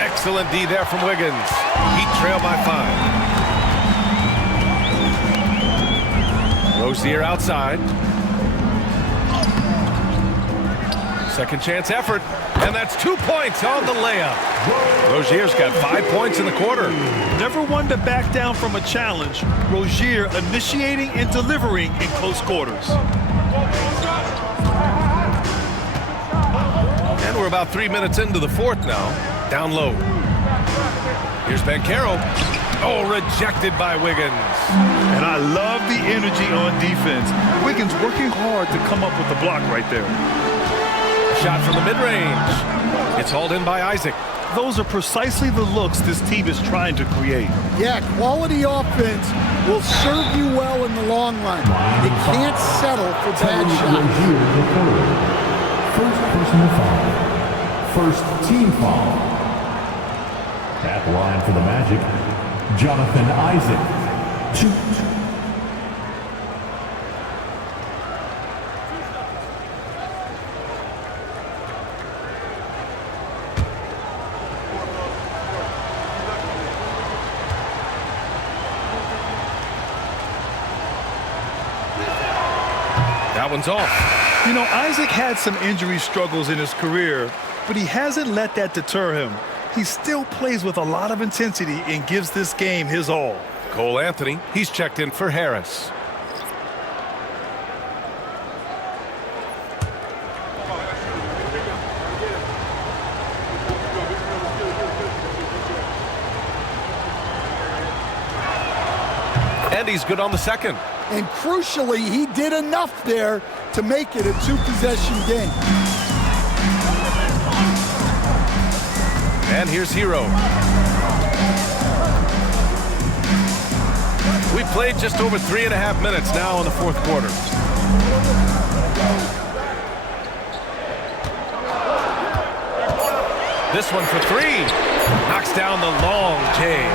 Excellent D there from Wiggins. Heat trail by 5. Rozier outside. Second chance effort. And that's 2 points on the layup. Rozier's got 5 points in the quarter. Never one to back down from a challenge. Rozier initiating and delivering in close quarters. And we're about 3 minutes into the 4th now. Down low. Here's Banchero. Oh, rejected by Wiggins. And I love the energy on defense. Wiggins working hard to come up with the block right there. Shot from the mid-range. It's hauled in by Isaac. Those are precisely the looks this team is trying to create. Yeah, quality offense will serve you well in the long run. You can't settle for bad shots. First personal foul. First team foul. At the line for the Magic, Jonathan Isaac. Shoot. That one's off. You know, Isaac had some injury struggles in his career, but he hasn't let that deter him. He still plays with a lot of intensity and gives this game his all. Cole Anthony, he's checked in for Harris. And he's good on the second. And crucially, he did enough there to make it a 2-possession game. And here's Hero. We played just over 3.5 minutes now in the 4th quarter. This one for three. Knocks down the long J.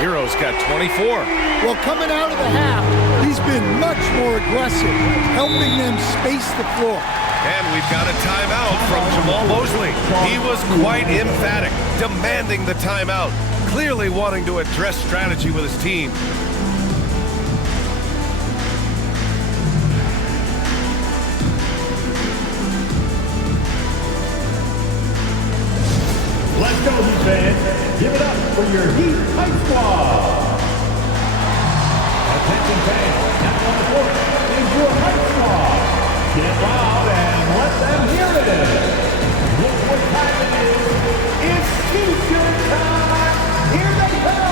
Hero's got 24. Well, coming out of the half, he's been much more aggressive, helping them space the floor. And we've got a timeout from Jamal Mosley. He was quite emphatic, demanding the timeout, clearly wanting to address strategy with his team. Let's go, Heat fans. Give it up for your Heat Hype Squad. Attention fans, now on the court is your Hype Squad. Get loud and let them hear it. Look what time it is. It's T-shirt time. Here they come.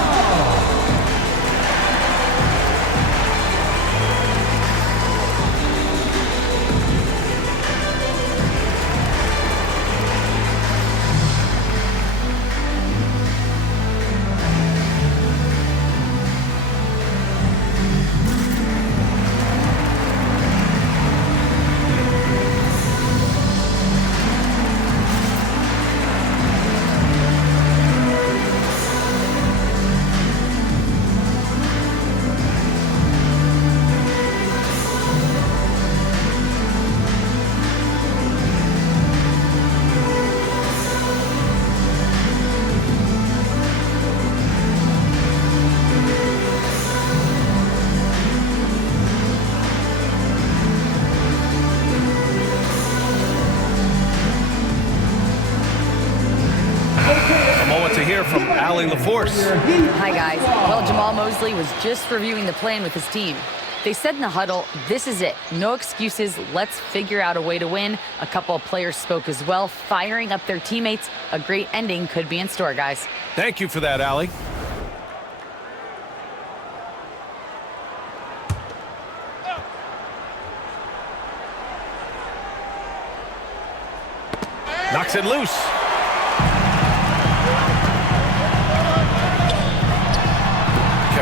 From Allie LaForce. Hi, guys. Well, Jamal Mosley was just reviewing the plan with his team. They said in the huddle, this is it. No excuses. Let's figure out a way to win. A couple of players spoke as well, firing up their teammates. A great ending could be in store, guys. Thank you for that, Allie. Knocks it loose.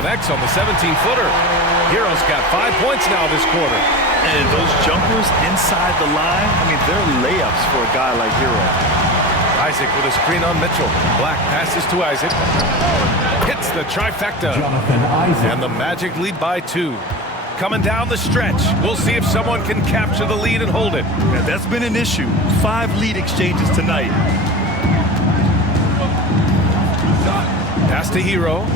Connects on the 17-footer. Hero's got 5 points now this quarter. And those jumpers inside the line, I mean, they're layups for a guy like Hero. Isaac with a screen on Mitchell. Black passes to Isaac. Hits the trifecta. And the Magic lead by 2. Coming down the stretch. We'll see if someone can capture the lead and hold it. Yeah, that's been an issue. 5 lead exchanges tonight. Pass to Hero.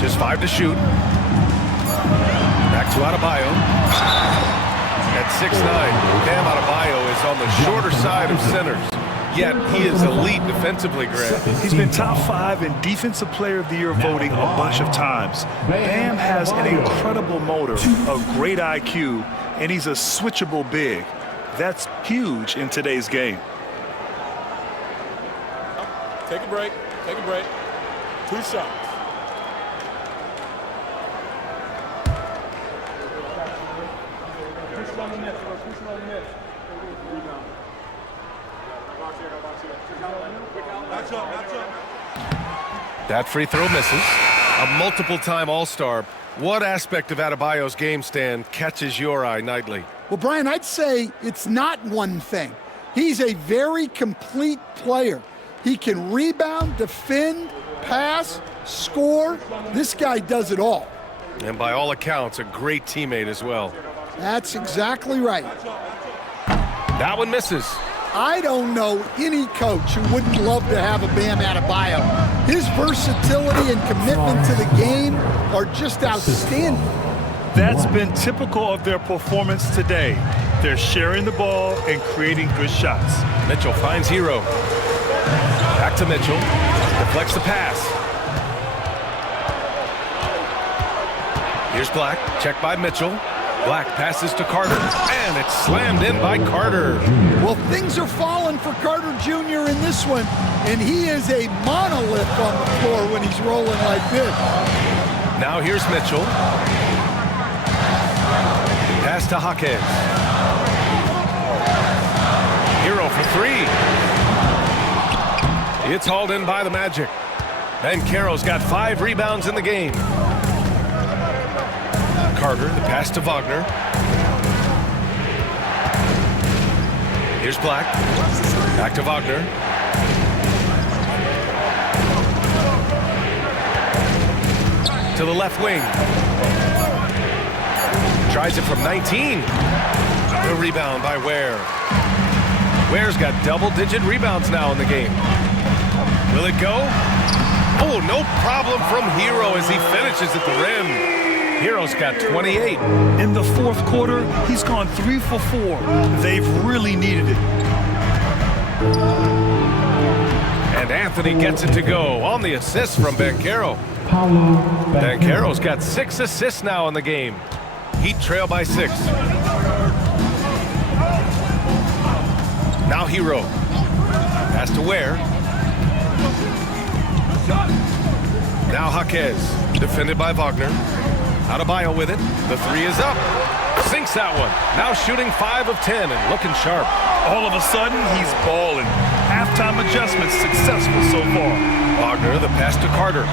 Just 5 to shoot. Back to Adebayo. At 6'9", Bam Adebayo is on the shorter side of centers. Yet he is elite defensively, Greg. He's been top 5 in Defensive Player of the Year voting a bunch of times. Bam has an incredible motor, a great IQ, and he's a switchable big. That's huge in today's game. Take a break. Take a break. 2 shots. That free throw misses. A multiple-time All-Star. What aspect of Adebayo's game stand catches your eye nightly? Well, Brian, I'd say it's not one thing. He's a very complete player. He can rebound, defend, pass, score. This guy does it all. And by all accounts, a great teammate as well. That's exactly right. That one misses. I don't know any coach who wouldn't love to have a Bam Adebayo. His versatility and commitment to the game are just outstanding. That's been typical of their performance today. They're sharing the ball and creating good shots. Mitchell finds Hero. Back to Mitchell. Deflects the pass. Here's Black. Checked by Mitchell. Black passes to Carter, and it's slammed in by Carter. Well, things are falling for Carter Jr. in this one, and he is a monolith on the floor when he's rolling like this. Now here's Mitchell. Pass to Jaquez. Hero for 3. It's hauled in by the Magic. And Caro's got 5 rebounds in the game. Carter, the pass to Wagner. Here's Black. Back to Wagner. To the left wing. Tries it from 19. The rebound by Ware. Ware's got double-digit rebounds now in the game. Will it go? Oh, no problem from Hero as he finishes at the rim. Hero's got 28. In the fourth quarter, he's gone 3 for 4. They've really needed it. And Anthony gets it to go on the assist from Banchero. Banchero's got 6 assists now in the game. Heat trail by 6. Now Hero. Pass to Ware. Now Jaquez. Defended by Wagner. Adebayo with it. The 3 is up. Sinks that one. Now shooting 5 of 10 and looking sharp. All of a sudden, he's balling. Halftime adjustments successful so far. Wagner, the pass to Carter.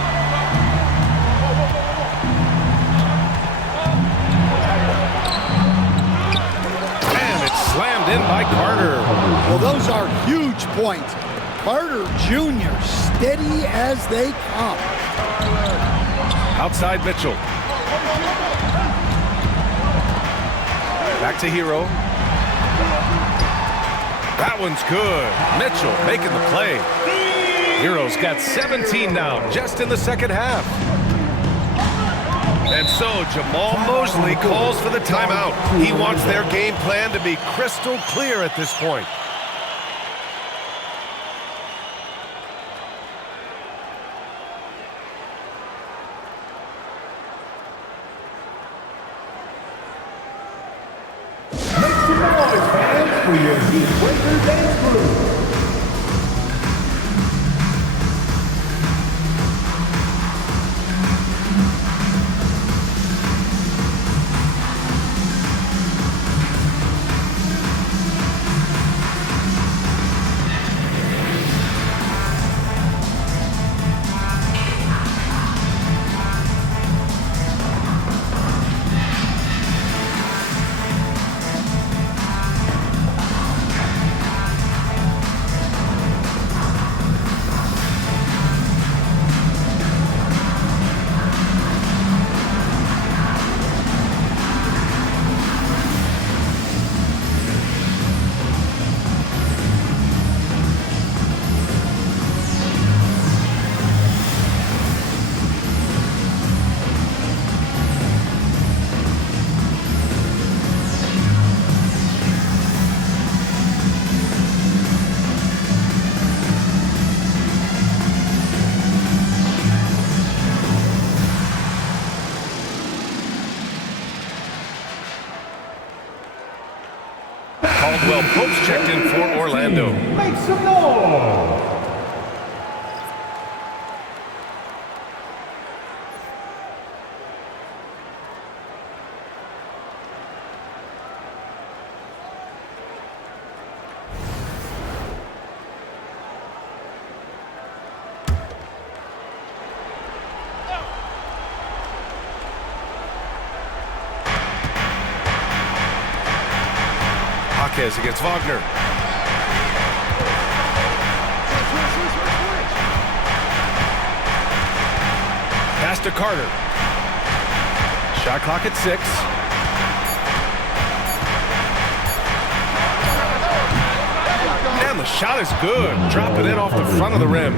And it's slammed in by Carter. Well, those are huge points. Carter Jr. steady as they come. Outside Mitchell. Back to Hero. That one's good. Mitchell making the play. Hero's got 17 now, just in the second half. And so Jamal Mosley calls for the timeout. He wants their game plan to be crystal clear at this point. For your Heat Breaker Dance Crew. Caldwell Pope's checked in for Orlando. Make some noise. Against Wagner. Pass to Carter. Shot clock at 6. And the shot is good. Drop it in off the front of the rim.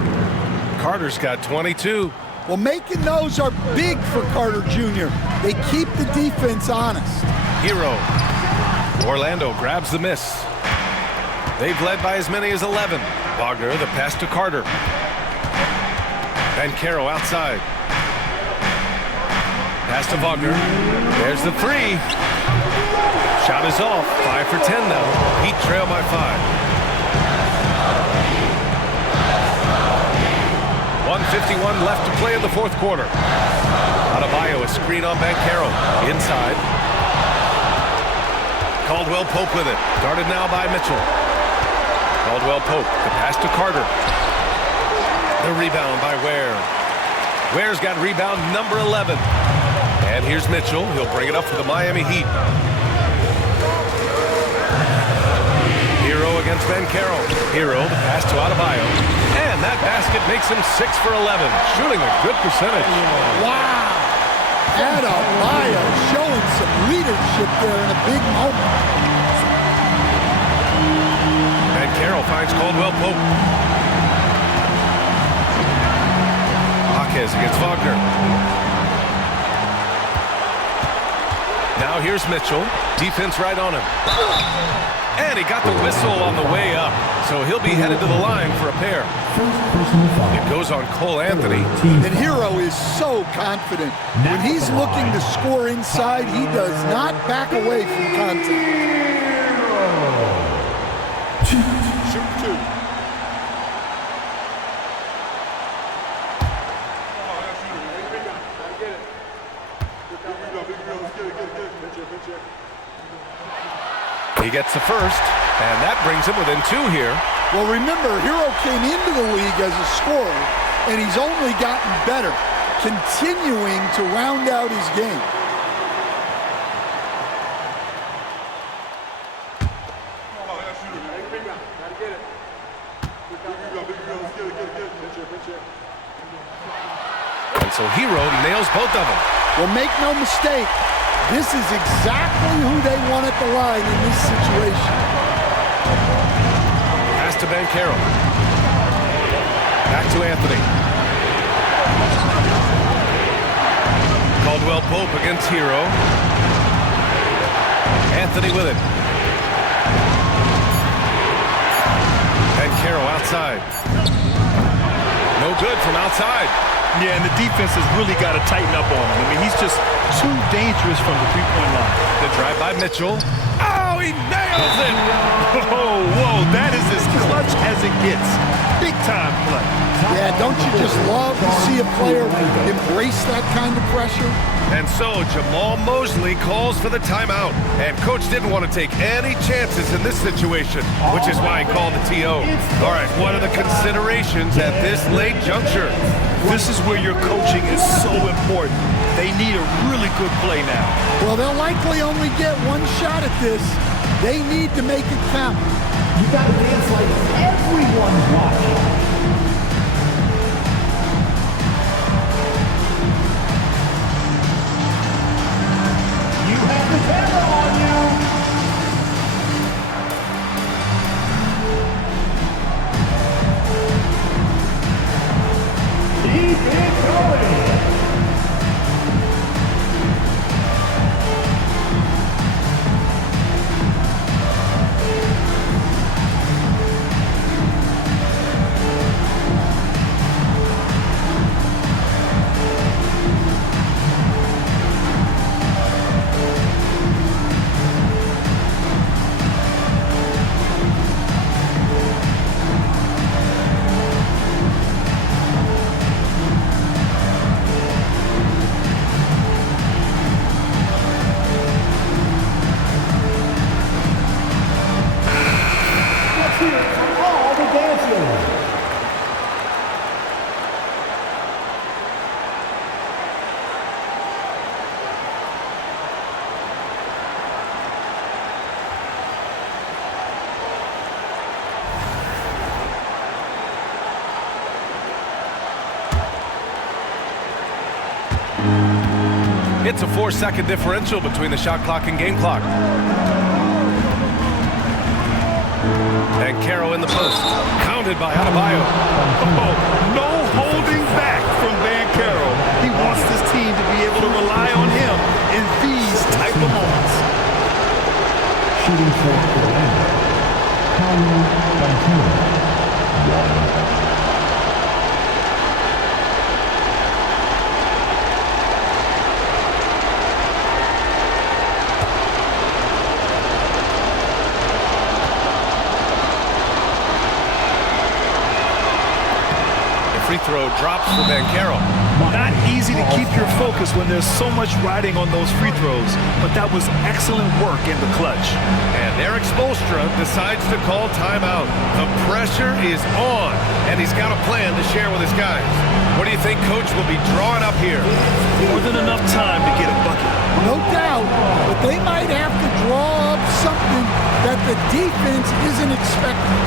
Carter's got 22. Well, making those are big for Carter Jr. They keep the defense honest. Hero. Orlando grabs the miss. They've led by as many as 11. Wagner, the pass to Carter. Banchero outside. Pass to Wagner. There's the 3. Shot is off. 5 for 10 now. Heat trail by 5. 1:51 left to play in the fourth quarter. Adebayo, a screen on Banchero. Inside. Caldwell Pope with it. Guarded now by Mitchell. Caldwell Pope, the pass to Carter. The rebound by Ware. Ware's got rebound number 11. And here's Mitchell. He'll bring it up for the Miami Heat. Hero against Bankero. Hero, the pass to Adebayo. And that basket makes him 6 for 11, shooting a good percentage. Wow! Adebayo showing some leadership there in a big moment. Bankero finds Caldwell Pope. Jaquez against Wagner. Now here's Mitchell. Defense right on him. And he got the whistle on the way up. So he'll be headed to the line for a pair. It goes on Cole Anthony. And Hero is so confident. When he's looking to score inside, he does not back away from contact. Shoot 2. He gets the first, and that brings him within 2 here. Well, remember, Hero came into the league as a scorer, and he's only gotten better, continuing to round out his game. And so Hero nails both of them. Well, make no mistake, this is exactly who they want at the line in this situation. Pass to Bankero. Back to Anthony. Caldwell Pope against Hero. Anthony with it. Bankero outside. No good from outside. Yeah, and the defense has really got to tighten up on him. I mean, he's just too dangerous from the three-point line. The drive by Mitchell. Oh, he nails it! Whoa, whoa, that is as clutch as it gets. Big-time play. Yeah, don't you just love to see a player embrace that kind of pressure? And so Jamal Mosley calls for the timeout. And Coach didn't want to take any chances in this situation, which is why he called the TO. All right, what are the considerations at this late juncture? This is where your coaching is so important. They need a really good play now. Well, they'll likely only get one shot at this. They need to make it count. You got to dance like everyone's watching. You have the camera on you. Keep it going. It's a 4-second differential between the shot clock and game clock. Bankero in the post. Counted by Adebayo. Oh, no holding back from Bankero. He wants this team to be able to rely on him in these type of moments. Shooting for Orlando. Bankero. Free throw drops for Bankero. Not easy to keep your focus when there's so much riding on those free throws, but that was excellent work in the clutch. And Eric Spoelstra decides to call timeout. The pressure is on, and he's got a plan to share with his guys. What do you think Coach will be drawing up here? More than enough time to get a bucket. No doubt, but they might have to draw up something that the defense isn't expecting.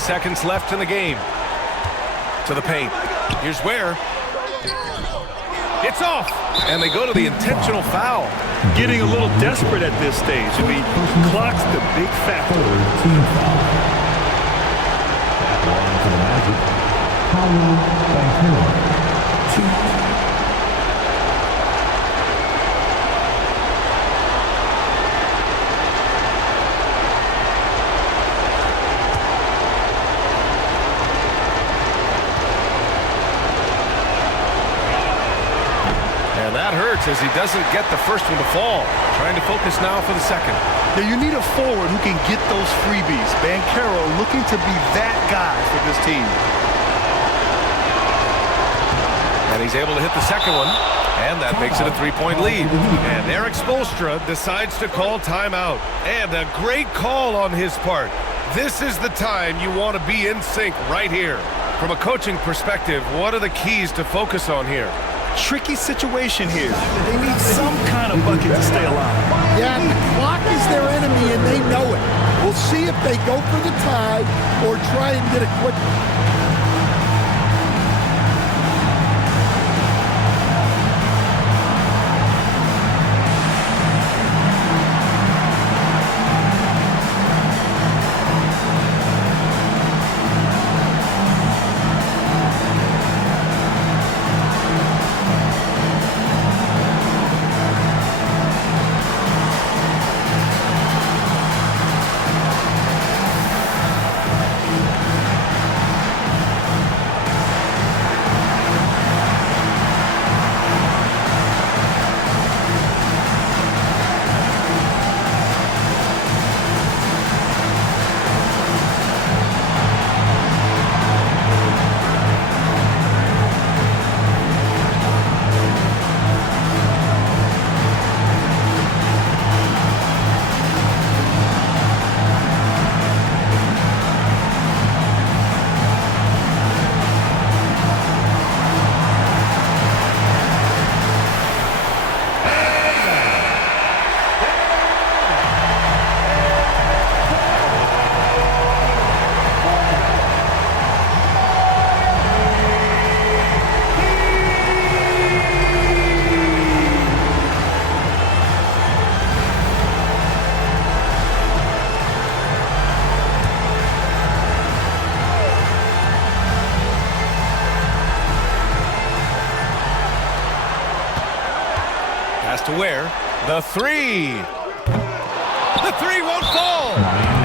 Seconds left in the game. To the paint. Here's where. It's off. And they go to the intentional foul. Getting a little desperate at this stage. I mean, clock's the big factor. Team foul. To the Magic. Paolo Banchero. 2. As he doesn't get the first one to fall. Trying to focus now for the second. Now you need a forward who can get those freebies. Banchero looking to be that guy for this team. And he's able to hit the second one. And that makes it a 3-point lead. And Eric Spoelstra decides to call timeout. And a great call on his part. This is the time you want to be in sync right here. From a coaching perspective, what are the keys to focus on here? Tricky situation here. They need some kind of bucket to stay alive. Yeah, the clock is their enemy and they know it. We'll see if they go for the tie or try and get a quick one. To where? The three. The three won't fall.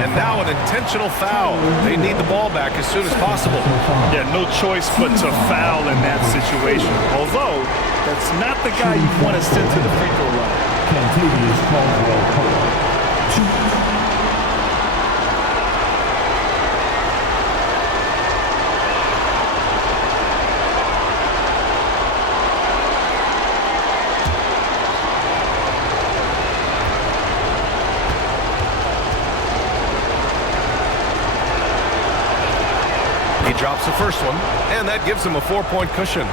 And now an intentional foul. They need the ball back as soon as possible. Yeah, no choice but to foul in that situation. Although, that's not the guy you want to send to the free throw line. Cantavius Caldwell-Pope. 2. drops the first one, and that gives him a 4-point cushion.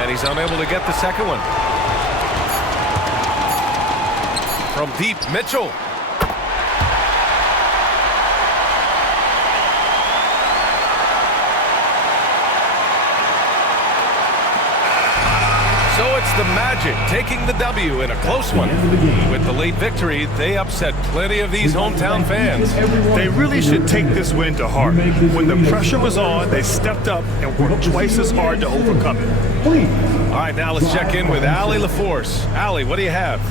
And he's unable to get the second one. From deep, Mitchell. So it's the Magic taking the W in a close one. With the late victory, they upset plenty of these hometown fans. They really should take this win to heart. When the pressure was on, they stepped up and worked twice as hard to overcome it. All right, now let's check in with Allie LaForce. Allie, what do you have?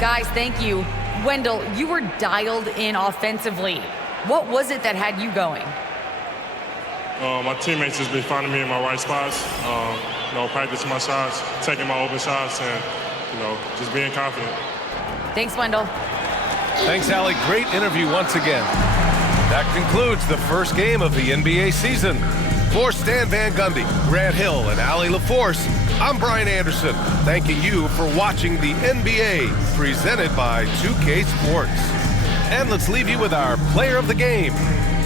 Guys, thank you. Wendell, you were dialed in offensively. What was it that had you going? My teammates just been finding me in my right spots. Practicing my shots, taking my open shots, and, just being confident. Thanks, Wendell. Thanks, Allie. Great interview once again. That concludes the first game of the NBA season. For Stan Van Gundy, Grant Hill, and Allie LaForce, I'm Brian Anderson, thanking you for watching the NBA, presented by 2K Sports. And let's leave you with our player of the game,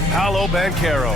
Paolo Banchero.